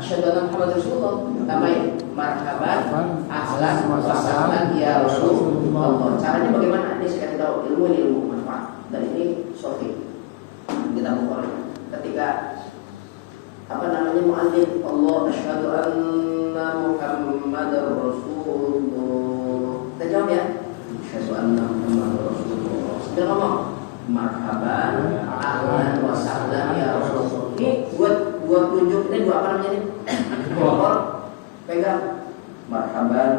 asyhadu anna Muhammadar Rasulullah, tambahin marhaban ahlan wa sahlan ya Rasulullah. Caranya bagaimana? Ini saya tahu ilmu manfaat. Dan ini sahih. Kita Bukhari. Ketika muadzin Allah asyhadu anna Muhammadar Rasulullah. Kita jawab ya. Asyhadu anna Muhammadar Rasulullah. Sudah ngomong marhaban ahlan wa sahlan ya Rasulullah. Ini buat tunjuk ini dua apa namanya ini? Pegang marhaban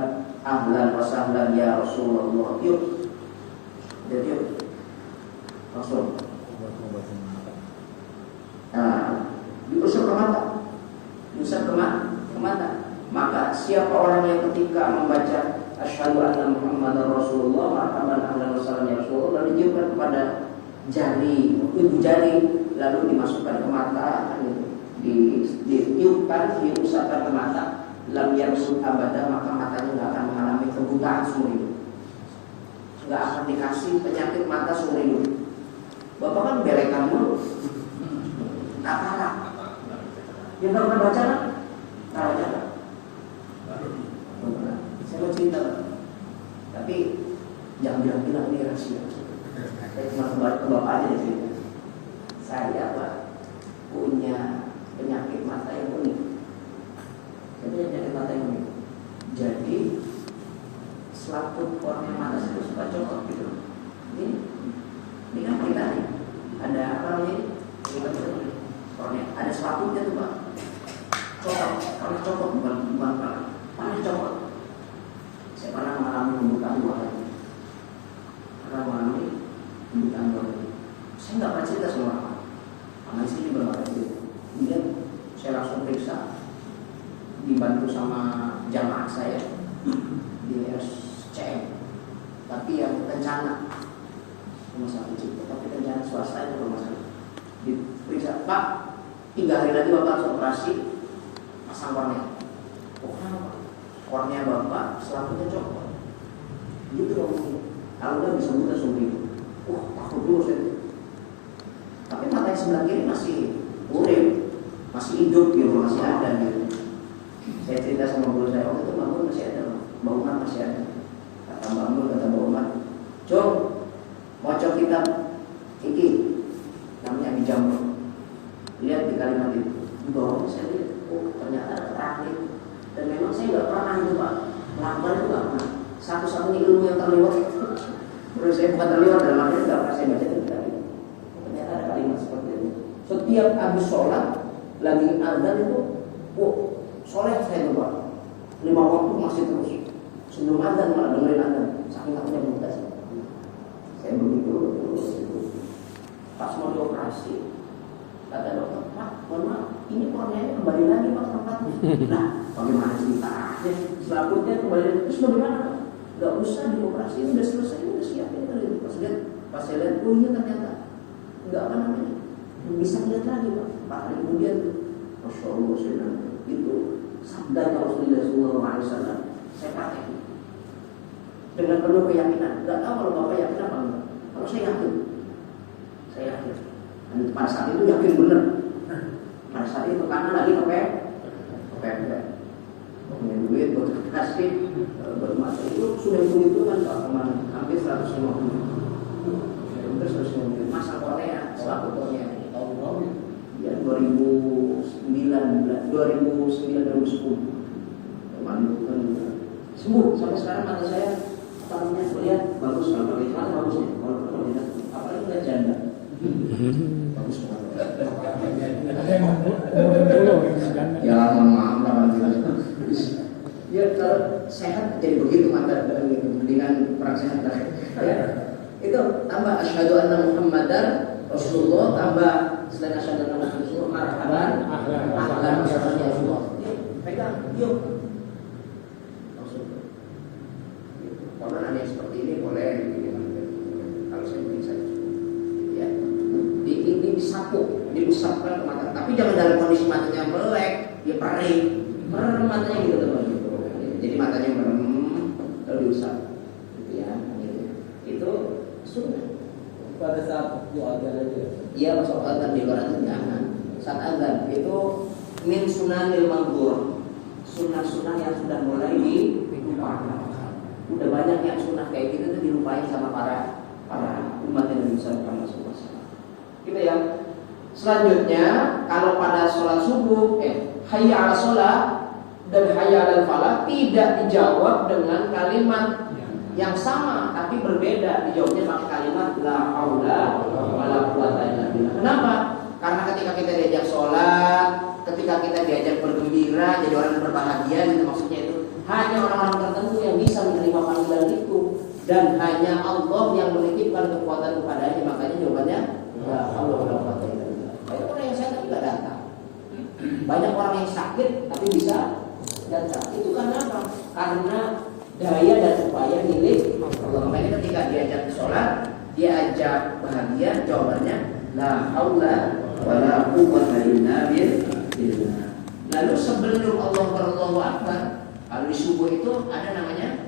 ahlan wa sahlan ya Rasulullah. Yuk. Langsung. Nah, diusap ke mata. Maka siapa orang yang ketika membaca asyhadu anna Muhammadar Rasulullah, marhaban ahlan wa sahlan ya Rasulullah, lalu ditiupkan kepada ibu jari, lalu dimasukkan ke mata, ditiupkan, diusapkan ke mata, lam yarsud abada, maka matanya tidak akan mengalami kebutaan seumur hidup. Nggak akan dikasih penyakit mata seumur hidup. Bapak kan belekan dulu. Tak parah. Yang pernah baca kan? Tak baca kan? Saya mau cerita. Tapi jangan bilang ini rahasia. Saya cuma ke bapak aja di sini. Saya punya penyakit mata yang unik. Saya punya penyakit mata yang unik. Jadi selaput kornea mata saya suka coklat gitu. Ini kan kita nih. Ada apa namanya? Kornea. Ada selaputnya tuh Pak. Coklat bukan panas coklat. Saya pernah mengalami pembukaan 2 kali. Saya nggak pernah cerita sama orang. Karena di sini berapa kali. Kemudian saya langsung periksa, dibantu sama jamaah saya di RSCM. Tapi yang kencana rumah sakit itu, tapi kencana swasta itu rumah sakit. Diperiksa, Pak, 3 hari lagi Bapak harus operasi pasang kornea. Oh kenapa? Kornea Bapak selaputnya coklat. Gitu dong. Kalau udah bisa buta seumur hidup. Takut dulu saya. Tapi mata yang sebelah kiri masih urip, masih hidup gitu, masih ada gitu. Saya cerita sama guru saya waktu itu, bangun masih ada Bang. Mbak Umar masih ada. Kata Mbak Umar, kata Mbak Umar, "Jom, maca kitab iki namanya Mijamur." Lihat di kalimat itu. Bahwa saya lihat, oh ternyata praktik. Dan memang saya nggak pernah itu Pak. Melakukan itu nggak pernah. Satu-satunya ilmu yang terlewat itu. Menurut saya bukan terlewat dalam artian nggak pernah saya baca itu tadi. Ternyata ada kalimat seperti itu. Setiap habis sholat lagi azan itu, oh sholat saya tuh Pak. 5 waktu masih terus. Sebelum azan malah dengerin azan. Saking takutnya buta sih. Saya begitu terus. Pas mau dioperasi, kata dokter, "Pak, mohon maaf, ini korneanya kembali lagi Pak tempatnya." Nah, bagaimana ceritanya? Selaputnya kembali lagi. Terus bagaimana Pak? Gak usah dioperasi, udah selesai, udah siapin kali. Pas saya lihat, oh iya ternyata nggak apa namanya, bisa lihat lagi Pak. 4 hari kemudian, Masya Allah, saya bilang, itu sabda Rasulullah SAW. Saya pakai dengan penuh keyakinan. Gak tahu kalau Bapak yakin apa enggak. Kalau saya yakin, dan pada saat itu yakin benar. Pada saat itu karena lagi kepepet, punya duit buat kasih, buat masa itu sudah hitung-hitungan Pak, kemarin hampir 150. Hampir 150. Masa Korea selaku Korea tahun berapa? Ya 2009 2010. Kemarin kan sembuh sampai sekarang mata saya apa namanya melihat bagus kalau pakai mata bagusnya kalau tidak apalagi udah janda. Bagus banget. Ya mohon maaf lah ya kalau sehat jadi begitu mata dengan perang sehat ya. Itu tambah asyhadu anna Muhammadar Rasulullah, tambah selain asyhadu anna Muhammadar Rasulullah marhaban ahlan ya Rasulullah. Pegang yuk. Kalau ada yang seperti ini boleh kalau saya bisa ya disapu, diusapkan ke mata. Tapi jangan dalam kondisi matanya melek, dia perih, merem matanya gitu teman. Jadi matanya merem, lalu diusap, gitu ya. Itu sunnah. Pada saat doa azan aja. Iya, masuk azan di luar azan jangan. Saat azan itu min sunanil mangdur, sunnah-sunnah yang sudah mulai dilupakan. Udah banyak yang sunnah kayak gitu tuh dilupain sama para umat yang besar Muhammad SAW. Gitu ya. Selanjutnya kalau pada sholat subuh, hayya 'ala sholat dan hayya 'alal falah tidak dijawab dengan kalimat yang sama tapi berbeda. Dijawabnya pakai kalimat la haula wala quwwata illa billah. Kenapa? Karena ketika kita diajak sholat, ketika kita diajak bergembira, jadi orang yang berbahagia gitu maksudnya itu. Hanya orang-orang tertentu yang bisa menerima panggilan itu dan hanya Allah yang menitipkan kekuatan kepadanya. Makanya jawabannya la haula wala quwwata illa billah. Banyak orang yang sakit tapi tidak datang. Banyak orang yang sakit tapi bisa datang. Itu karena apa? Karena daya dan upaya milik Allah. Makanya ketika diajak sholat, diajak bahagia, jawabannya la haula wala quwwata illa billah. Lalu sebelum Allahu Akbar, kalau di subuh itu ada namanya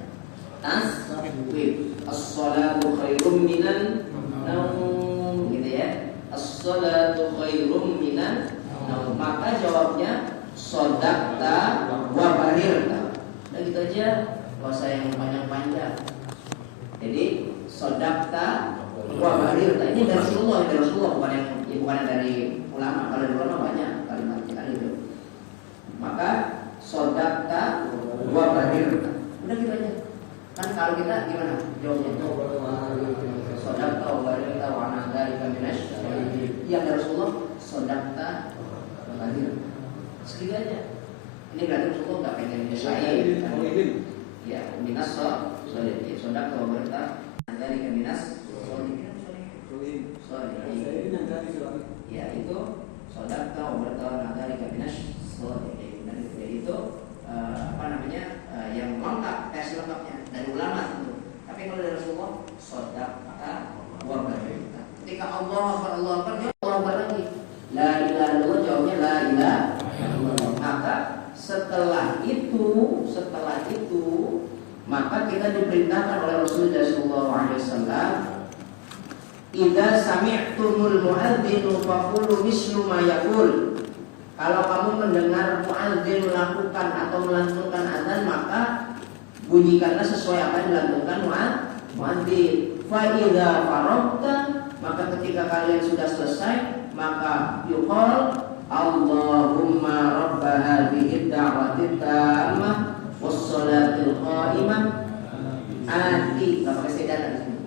tasbih. As-salatu khairum minan naum, gitu ya. As-salatu khairum minan naum. Maka jawabnya shadaqta wa barirta. Nah gitu aja, enggak usah yang panjang-panjang. Jadi shadaqta wa barirta ini dari Rasulullah, bukan dari ulama. Kalau dari ulama banyak kalimat itu. Maka shadaqta wa barirta. Udah gitu aja. Kan kalau kita gimana jawabnya? Shadaqta wa barirta wa ana dzalika minasy syahidin. Yang dari Rasulullah shadaqta wa barirta. Segitu aja. Ini berarti Rasulullah enggak pengen syahid. Ya, minas shahidin. Shadaqta wa barirta dzalika minas shahidin. Ya itu shadaqta wa barirta dzalika minas shahidin. Jadi itu yang lengkap, tes lengkapnya dari ulama tentu. Tapi kalau dari Rasulullah shadaqta wa barirta. Ketika Allah lagi la ilaha illallah, jawabnya la ilaha illallah. Maka setelah itu maka kita diperintahkan oleh Rasulullah SAW, idza sami'tumul mu'adzinu faqulu mislu ma yaqul. Kalau kamu mendengar muadzin melakukan atau melantunkan azan, maka bunyikanlah sesuai apa yang dilakukan muadzin. Fa idza faragta, maka ketika kalian sudah selesai, maka yuqal Allahumma rabb hadhihi ad-da'wati tammah was-salatil qa'imah ati, enggak pakai sedana di sini.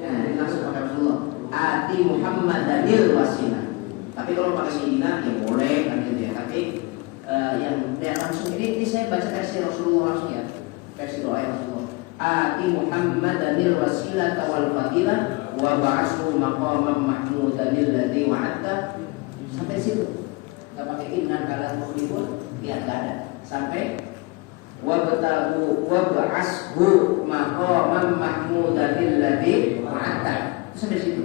Nah, ini langsung pakai Rasulullah. Ati Muhammadanil wasilah. Tapi kalau pakai sidina ya boleh kan gitu ya. Tapi yang dia langsung ini saya baca versi Rasulullah langsung ya. Versi doa Rasulullah. Ati Muhammadanil wasilah wal fadilah wa ba'athu maqaman mahmudan alladzi wa'adta. Sampai situ. Enggak pakai inna kala mukhlifun, ya enggak ada. Sampai wabtahu wab'ashu maqaman mahmudan alladzi wa'adta. Sampai situ.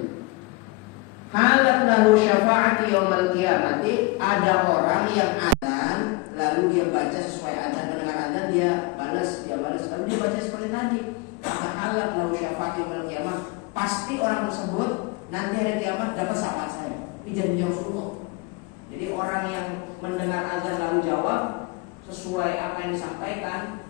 Halat lahu syafa'ati yaumil qiyamati, ada orang yang azan lalu dia baca sesuai azan, mendengar azan dia balas lalu dia baca seperti tadi. Maka halat lahu syafa'ati yaumil qiyamah, pasti orang tersebut nanti hari kiamat dapat syafaat saya. Ini janji Rasulullah. Jadi orang yang mendengar azan lalu jawab sesuai apa yang disampaikan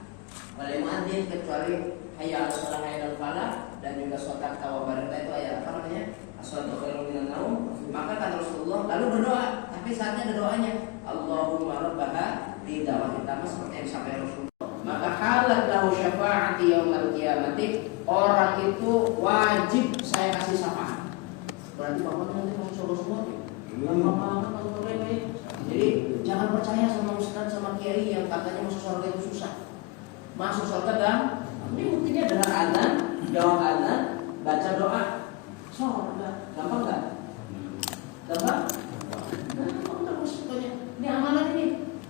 oleh muadzin, kecuali hayya 'alas shalah hayya 'alal falah dan juga sholat tawabarita itu ayat apa namanya? As-salatu khairun minan naum. Maka kata Rasulullah lalu berdoa, tapi saatnya ada doanya Allahumma rabbaha di da'wati tammah seperti yang disampaikan Rasulullah. Maka halat lahu syafa'ati yaumil qiyamati, orang itu wajib saya kasih syafaat. Berarti bapak nanti mau suruh semua jadi jangan percaya sama ustaz sama kiai yang katanya masuk surga itu susah. Masuk surga kan? Ini buktinya dengan azan, jawab azan, baca doa. Surga, gampang nggak? Gampang? Gampang terus pokoknya. Ini amalan ini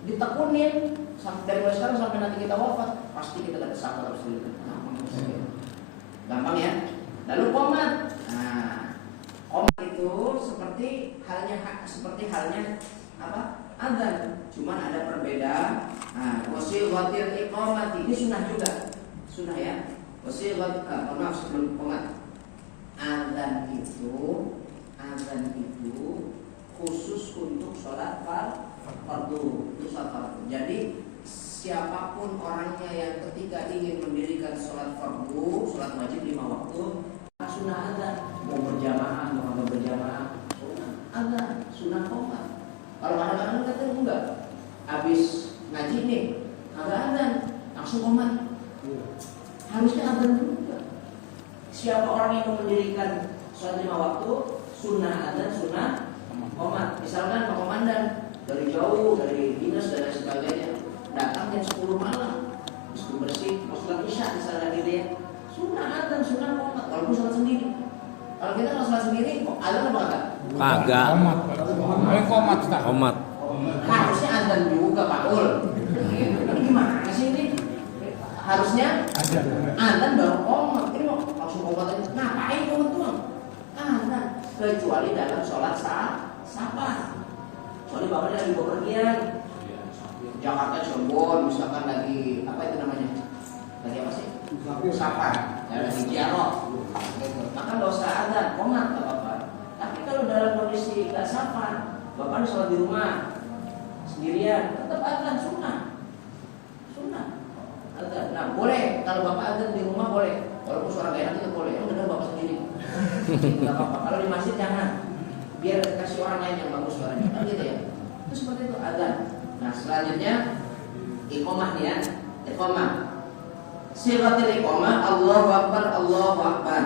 ditekunin dari mulai sekarang sampai nanti kita wafat, pasti kita dapat syafaat Rasulullah. Gampang ya? Lalu qomat. Nah, qomat itu seperti halnya apa? Azan. Cuman ada perbedaan. Nah, wasighatil iqamati ini sunnah juga. Sunnah ya. Wasighat maaf sebelum qomat. Azan itu khusus untuk sholat fardu, untuk sholat fardu. Jadi siapapun orangnya yang ketika ingin mendirikan sholat fardu, sholat wajib 5 waktu, sunnah azan. Mau berjamaah, mau berjamaah, sunnah azan, sunnah qomat. Kalau kadang-kadang kata enggak, habis ngaji nih, agak azan, langsung qomat. Harusnya azan juga. Siapa orang yang mendirikan sholat 5 waktu, sunnah azan, sunnah qomat. Misalkan Pak Komandan dari jauh, dari dinas dan lain sebagainya, datang jam 10 malam, mesti bersih, mau sholat isya misalnya gitu ya. Sunnah azan, sunnah qomat. Walaupun sholat sendiri. Kalau kita kalau sholat sendiri, azan apa enggak? Kagak. Qomat. Harusnya azan juga Pak Ul. Ini gimana sih ini? Harusnya azan baru qomat. Ini mau langsung qomat aja. Ngapain qomat doang? Azan. Kecuali dalam sholat safar. Soalnya bapaknya lagi bepergian, Jakarta Cirebon, misalkan lagi apa itu namanya? Lagi apa sih? Safar. Ya lagi ziarah. Maka nggak usah azan, qomat nggak apa-apa. Tapi kalau dalam kondisi nggak safar, bapak sholat di rumah sendirian, tetap azan sunnah. Azan. Nah boleh kalau bapak azan di rumah boleh, walaupun suara gak enak itu boleh. Yang dengar bapak sendiri. Nggak apa-apa. Kalau di masjid jangan, biar kasih orang lain yang bagus suaranya. Kan gitu ya. Itu seperti itu azan. Nah selanjutnya iqamah nih ya, iqamah. Sigatil iqamah Allahu Akbar, Allahu Akbar.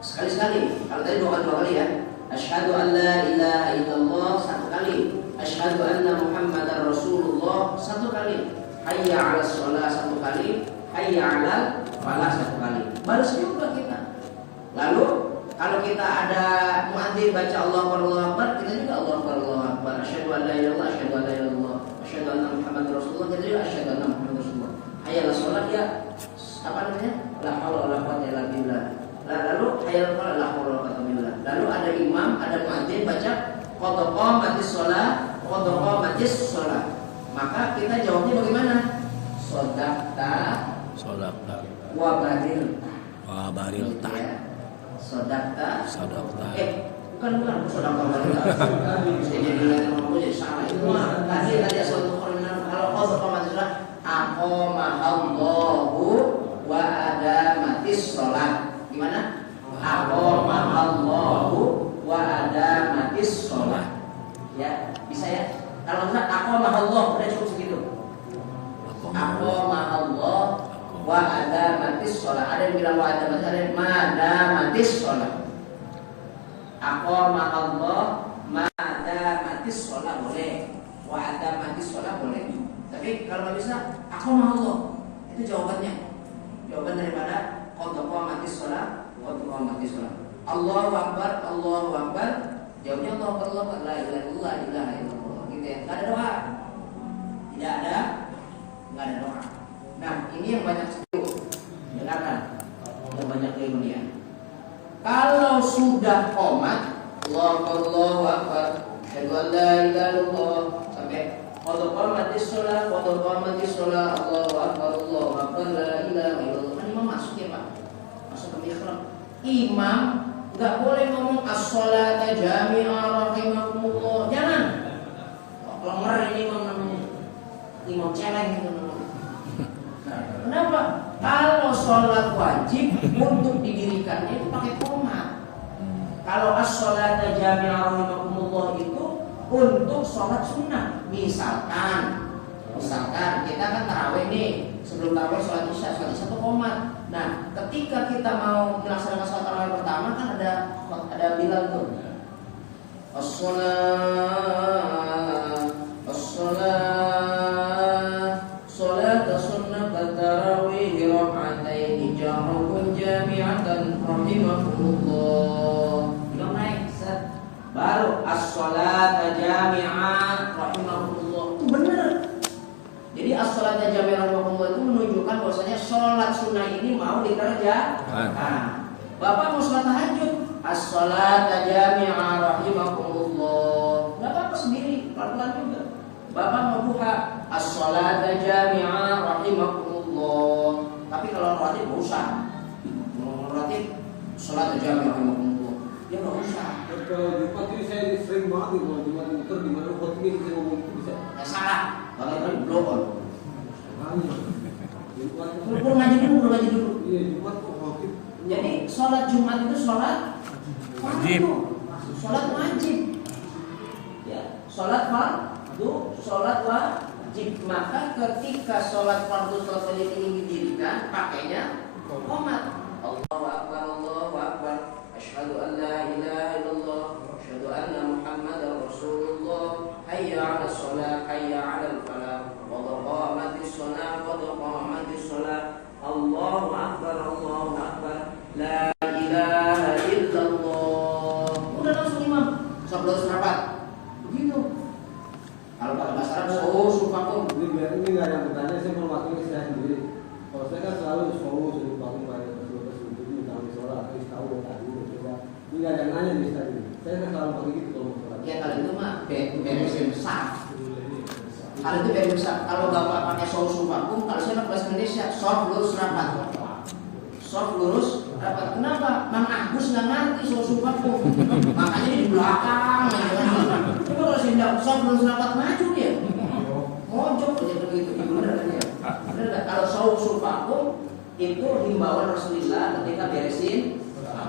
Sekali-sekali. Kalau tadi dua kali ya. Asyhadu an la ilaha illallah 1 kali. Asyhadu anna Muhammadar Rasulullah 1 kali. Hayya 'alas shalah 1 kali. Hayya 'alal falah 1 kali. Balas juga kita. Lalu kalau kita ada muadzin baca Allahu Akbar, kita juga Allahu Akbar. Asyhadu an la ilaha illallah, asyhadu an la ilaha illallah. Asyhadu anna Muhammadar Rasulullah, kita juga asyhadu anna Muhammadar Rasulullah. Hayya 'alas shalah ya apa namanya? La haula wala quwwata illa billah. Lalu hayya 'alal falah, la haula wala quwwata illa billah. Lalu ada imam, ada muadzin baca qad qamatis shalah. Maka kita jawabnya bagaimana? Sodakta wa barilta. Sodakta. Bukan sodakta wa barilta. Saya jadi ngomong jadi salah. Itu mah tadi suatu koordinat. Kalau qad qamatis shalah, aqamahallahu wa adamatis sholat. Gimana? Aqamahallahu wa adamatis sholat. Ya, bisa ya? Kalau enggak aqamahallahu udah cukup segitu. Aqamahallahu wa adamatis sholat. Ada yang bilang wa adamatis, ada yang madamatis sholat. Aqamahallahu madamatis sholat boleh, wa adamatis sholat boleh. Tapi kalau nggak bisa, aqamahallahu itu jawabannya. Jawaban daripada qad qamatis sholat, qad qamatis sholat. Allahu akbar, Allahu akbar. Jawabnya Allahu akbar, Allahu akbar, la ilaha illallah, la ilaha illallah. Gitu ya. Enggak ada doa. Tidak ada, enggak ada doa. Nah, ini yang banyak sekali. Dengarkan. Yang banyak ilmu dia. Kalau sudah qomat, Allahu akbar, asyhadu an la ilaha illallah sampai qad qamatis shalah, qad qamatis shalah, Allahu akbar, la ilaha illallah. Kan imam masuk ya, Pak? Masuk ke mihrab. Imam enggak boleh ngomong as-sholata jami'ah rahimakumullah. Jangan. Lenger ini imam namanya. Imam celeng itu namanya. Kenapa? Kalau sholat wajib untuk didirikannya itu pakai qomat. Kalau as-sholata jami'ah rahimakumullah itu untuk sholat sunnah. Misalkan kita kan tarawih nih, sebelum tarawih sholat isya itu qomat. Nah, ketika kita mau melaksanakan sholat tarawih pertama kan ada bilal tuh. Sholat sunnah tarawih raka'atain jama'un jami'atan rahimakumullah. Belum naik set. Baru as-sholat jami'ah rahimakumullah. Itu benar. Jadi as-sholat jami'ah rahimakumullah itu menunjukkan bahwasanya sholat sunnah ini mau dikerjakan. Bapak mau sholat tahajud, as-sholat jami'ah rahimakumullah. Enggak apa-apa sendiri, pelan-pelan juga. Bapak mau duha, as-sholat jami'ah rahimakumullah. Tapi kalau rawatib enggak usah. Rawatib sholat jami'ah rahimakumullah. Ya enggak usah. Kalau Jumat ini saya sering banget nih kalau Jumat muter di mana khotibnya bisa ngomong itu bisa. Ya salah. Kalau itu blokon. Jumat. Lu ngaji dulu. Iya, Jumat kok khotib. Jadi sholat Jumat itu sholat wajib. Sholat wajib. Ya, sholat fardu, sholat wajib. Maka ketika sholat fardu sholat wajib ini didirikan, pakainya qomat. Allahu akbar, Allahu akbar. Asyhadu an la ilaha illallah, asyhadu anna Muhammadar Rasulullah. Hayya 'alas shalah, hayya 'alal falah. Qad qamatis shalah, qad qamatis shalah. Allahu akbar, Allahu akbar. La ilaha illallah. Udah langsung imam. Sebelum serapat. Begitu. Kalau pakai bahasa Arab, sufakum. Ini biar ini nggak ada yang bertanya, saya mau wakilnya saya sendiri. Kalau saya kan selalu suruh pakai pada sesuatu itu tahu sholat, tahu tadi. Ini nggak ada yang nanya nih tadi. Saya kan selalu pakai gitu kalau mau sholat. Ya kalau itu mah beres besar. Kalau itu beres besar. Kalau bapak pakai sufakum, kalau saya pakai bahasa Indonesia, soft lurus rapat. Soft lurus rapat. Kenapa? Mang Agus nggak ngerti sufakum. Makanya di belakang. Coba kalau saya bilang soft lurus rapat maju dia. Mojok aja begitu. Bener kan ya? Bener nggak? Kalau sufakum itu himbauan Rasulullah ketika beresin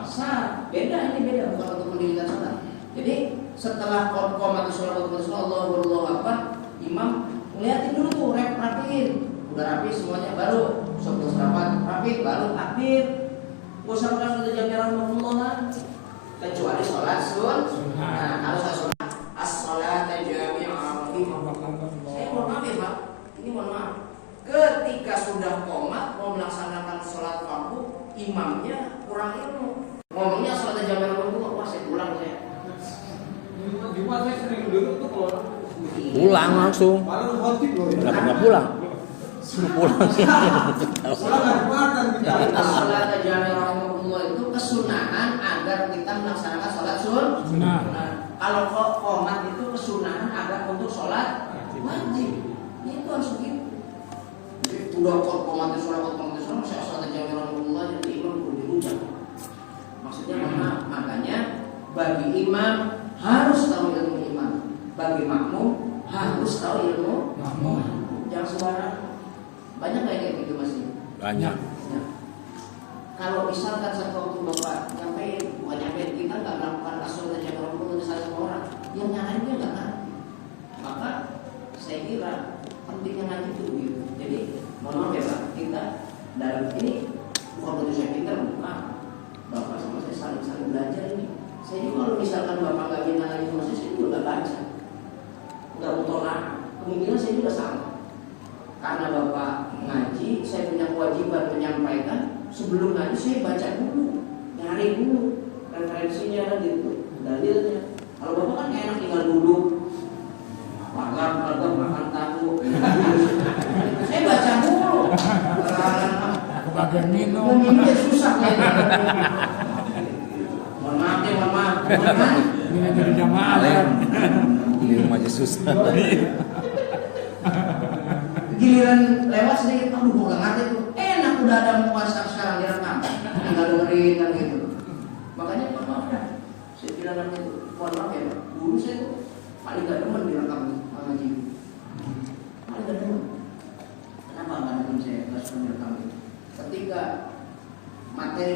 sah. Beda, ini beda, bukan untuk mendirikan sholat. Jadi setelah qomat sholat Allahu akbar, imam ngeliatin dulu tuh, rapiin. Udah rapi semuanya, baru sebelum rapat rapi, baru akhir. Usah sudah jami'ah rahimakumullah. Kecuali sholat sunnah. Kalau sholat sunnah, as-sholat jami'ah rahimakumullah. Saya mohon maaf ya Pak, ini mohon maaf. Ketika sudah qomat mau melaksanakan sholat fardu, imamnya kurang ilmu. Ngomongnya sholat jami'ah rahimakumullah, wah saya pulang saya. Jumat saya sering dulu tuh kalau Pulang langsung. malah khotib loh. Enggak pernah pulang. Suruh pulang. Sholat nggak kemarin kita. Sholat jami'ah rahimakumullah itu kesunahan agar kita melaksanakan sholat sunnah. Kalau qomat itu kesunahan agar untuk sholat wajib. Itu harus begitu. Udah qomat sholat saya sholat jami'ah rahimakumullah jadi imam perlu dirubah. Maksudnya makanya bagi imam harus tahu ilmu imam, bagi makmum harus tahu ilmu makmum. Jangan sembarang. Banyak nggak kayak gitu masih? Banyak. Ya. Kalau misalkan satu waktu Bapak nyampein, bukan nyampein, kita nggak melakukan kasus dan yang orang sama orang, yang nyalain dia nggak ngerti. Maka saya kira pentingnya ngaji itu gitu. Jadi mohon maaf ya Pak, kita dalam ini bukan untuk saya pintar, bukan. Bapak sama saya saling belajar ini. Saya juga kalau misalkan Bapak nggak minta ngaji sama saya juga nggak baca, nggak mutolak. Kemungkinan saya juga sama. Karena Bapak ngaji, saya punya kewajiban menyampaikan. Sebelum ngaji saya baca dulu, nyari dulu referensinya gitu, dalilnya. Kalau Bapak kan enak tinggal duduk, makan tahu. Saya baca dulu. Bagian minum. Mau minum ya susah ya. Mohon maaf ya, mohon maaf. Ini jadi jamaah. Di rumah aja susah. Giliran lewat sedikit, aduh gue gak ngerti tuh. Enak udah ada muasa sekarang direkam, tinggal dengerin kan gitu. Makanya mohon maaf dah, saya bilang itu, mohon maaf ya Pak. Dulu saya tuh paling gak demen direkam ngaji. Paling gak demen. Kenapa gak demen saya gak suka direkam itu? Ketika materi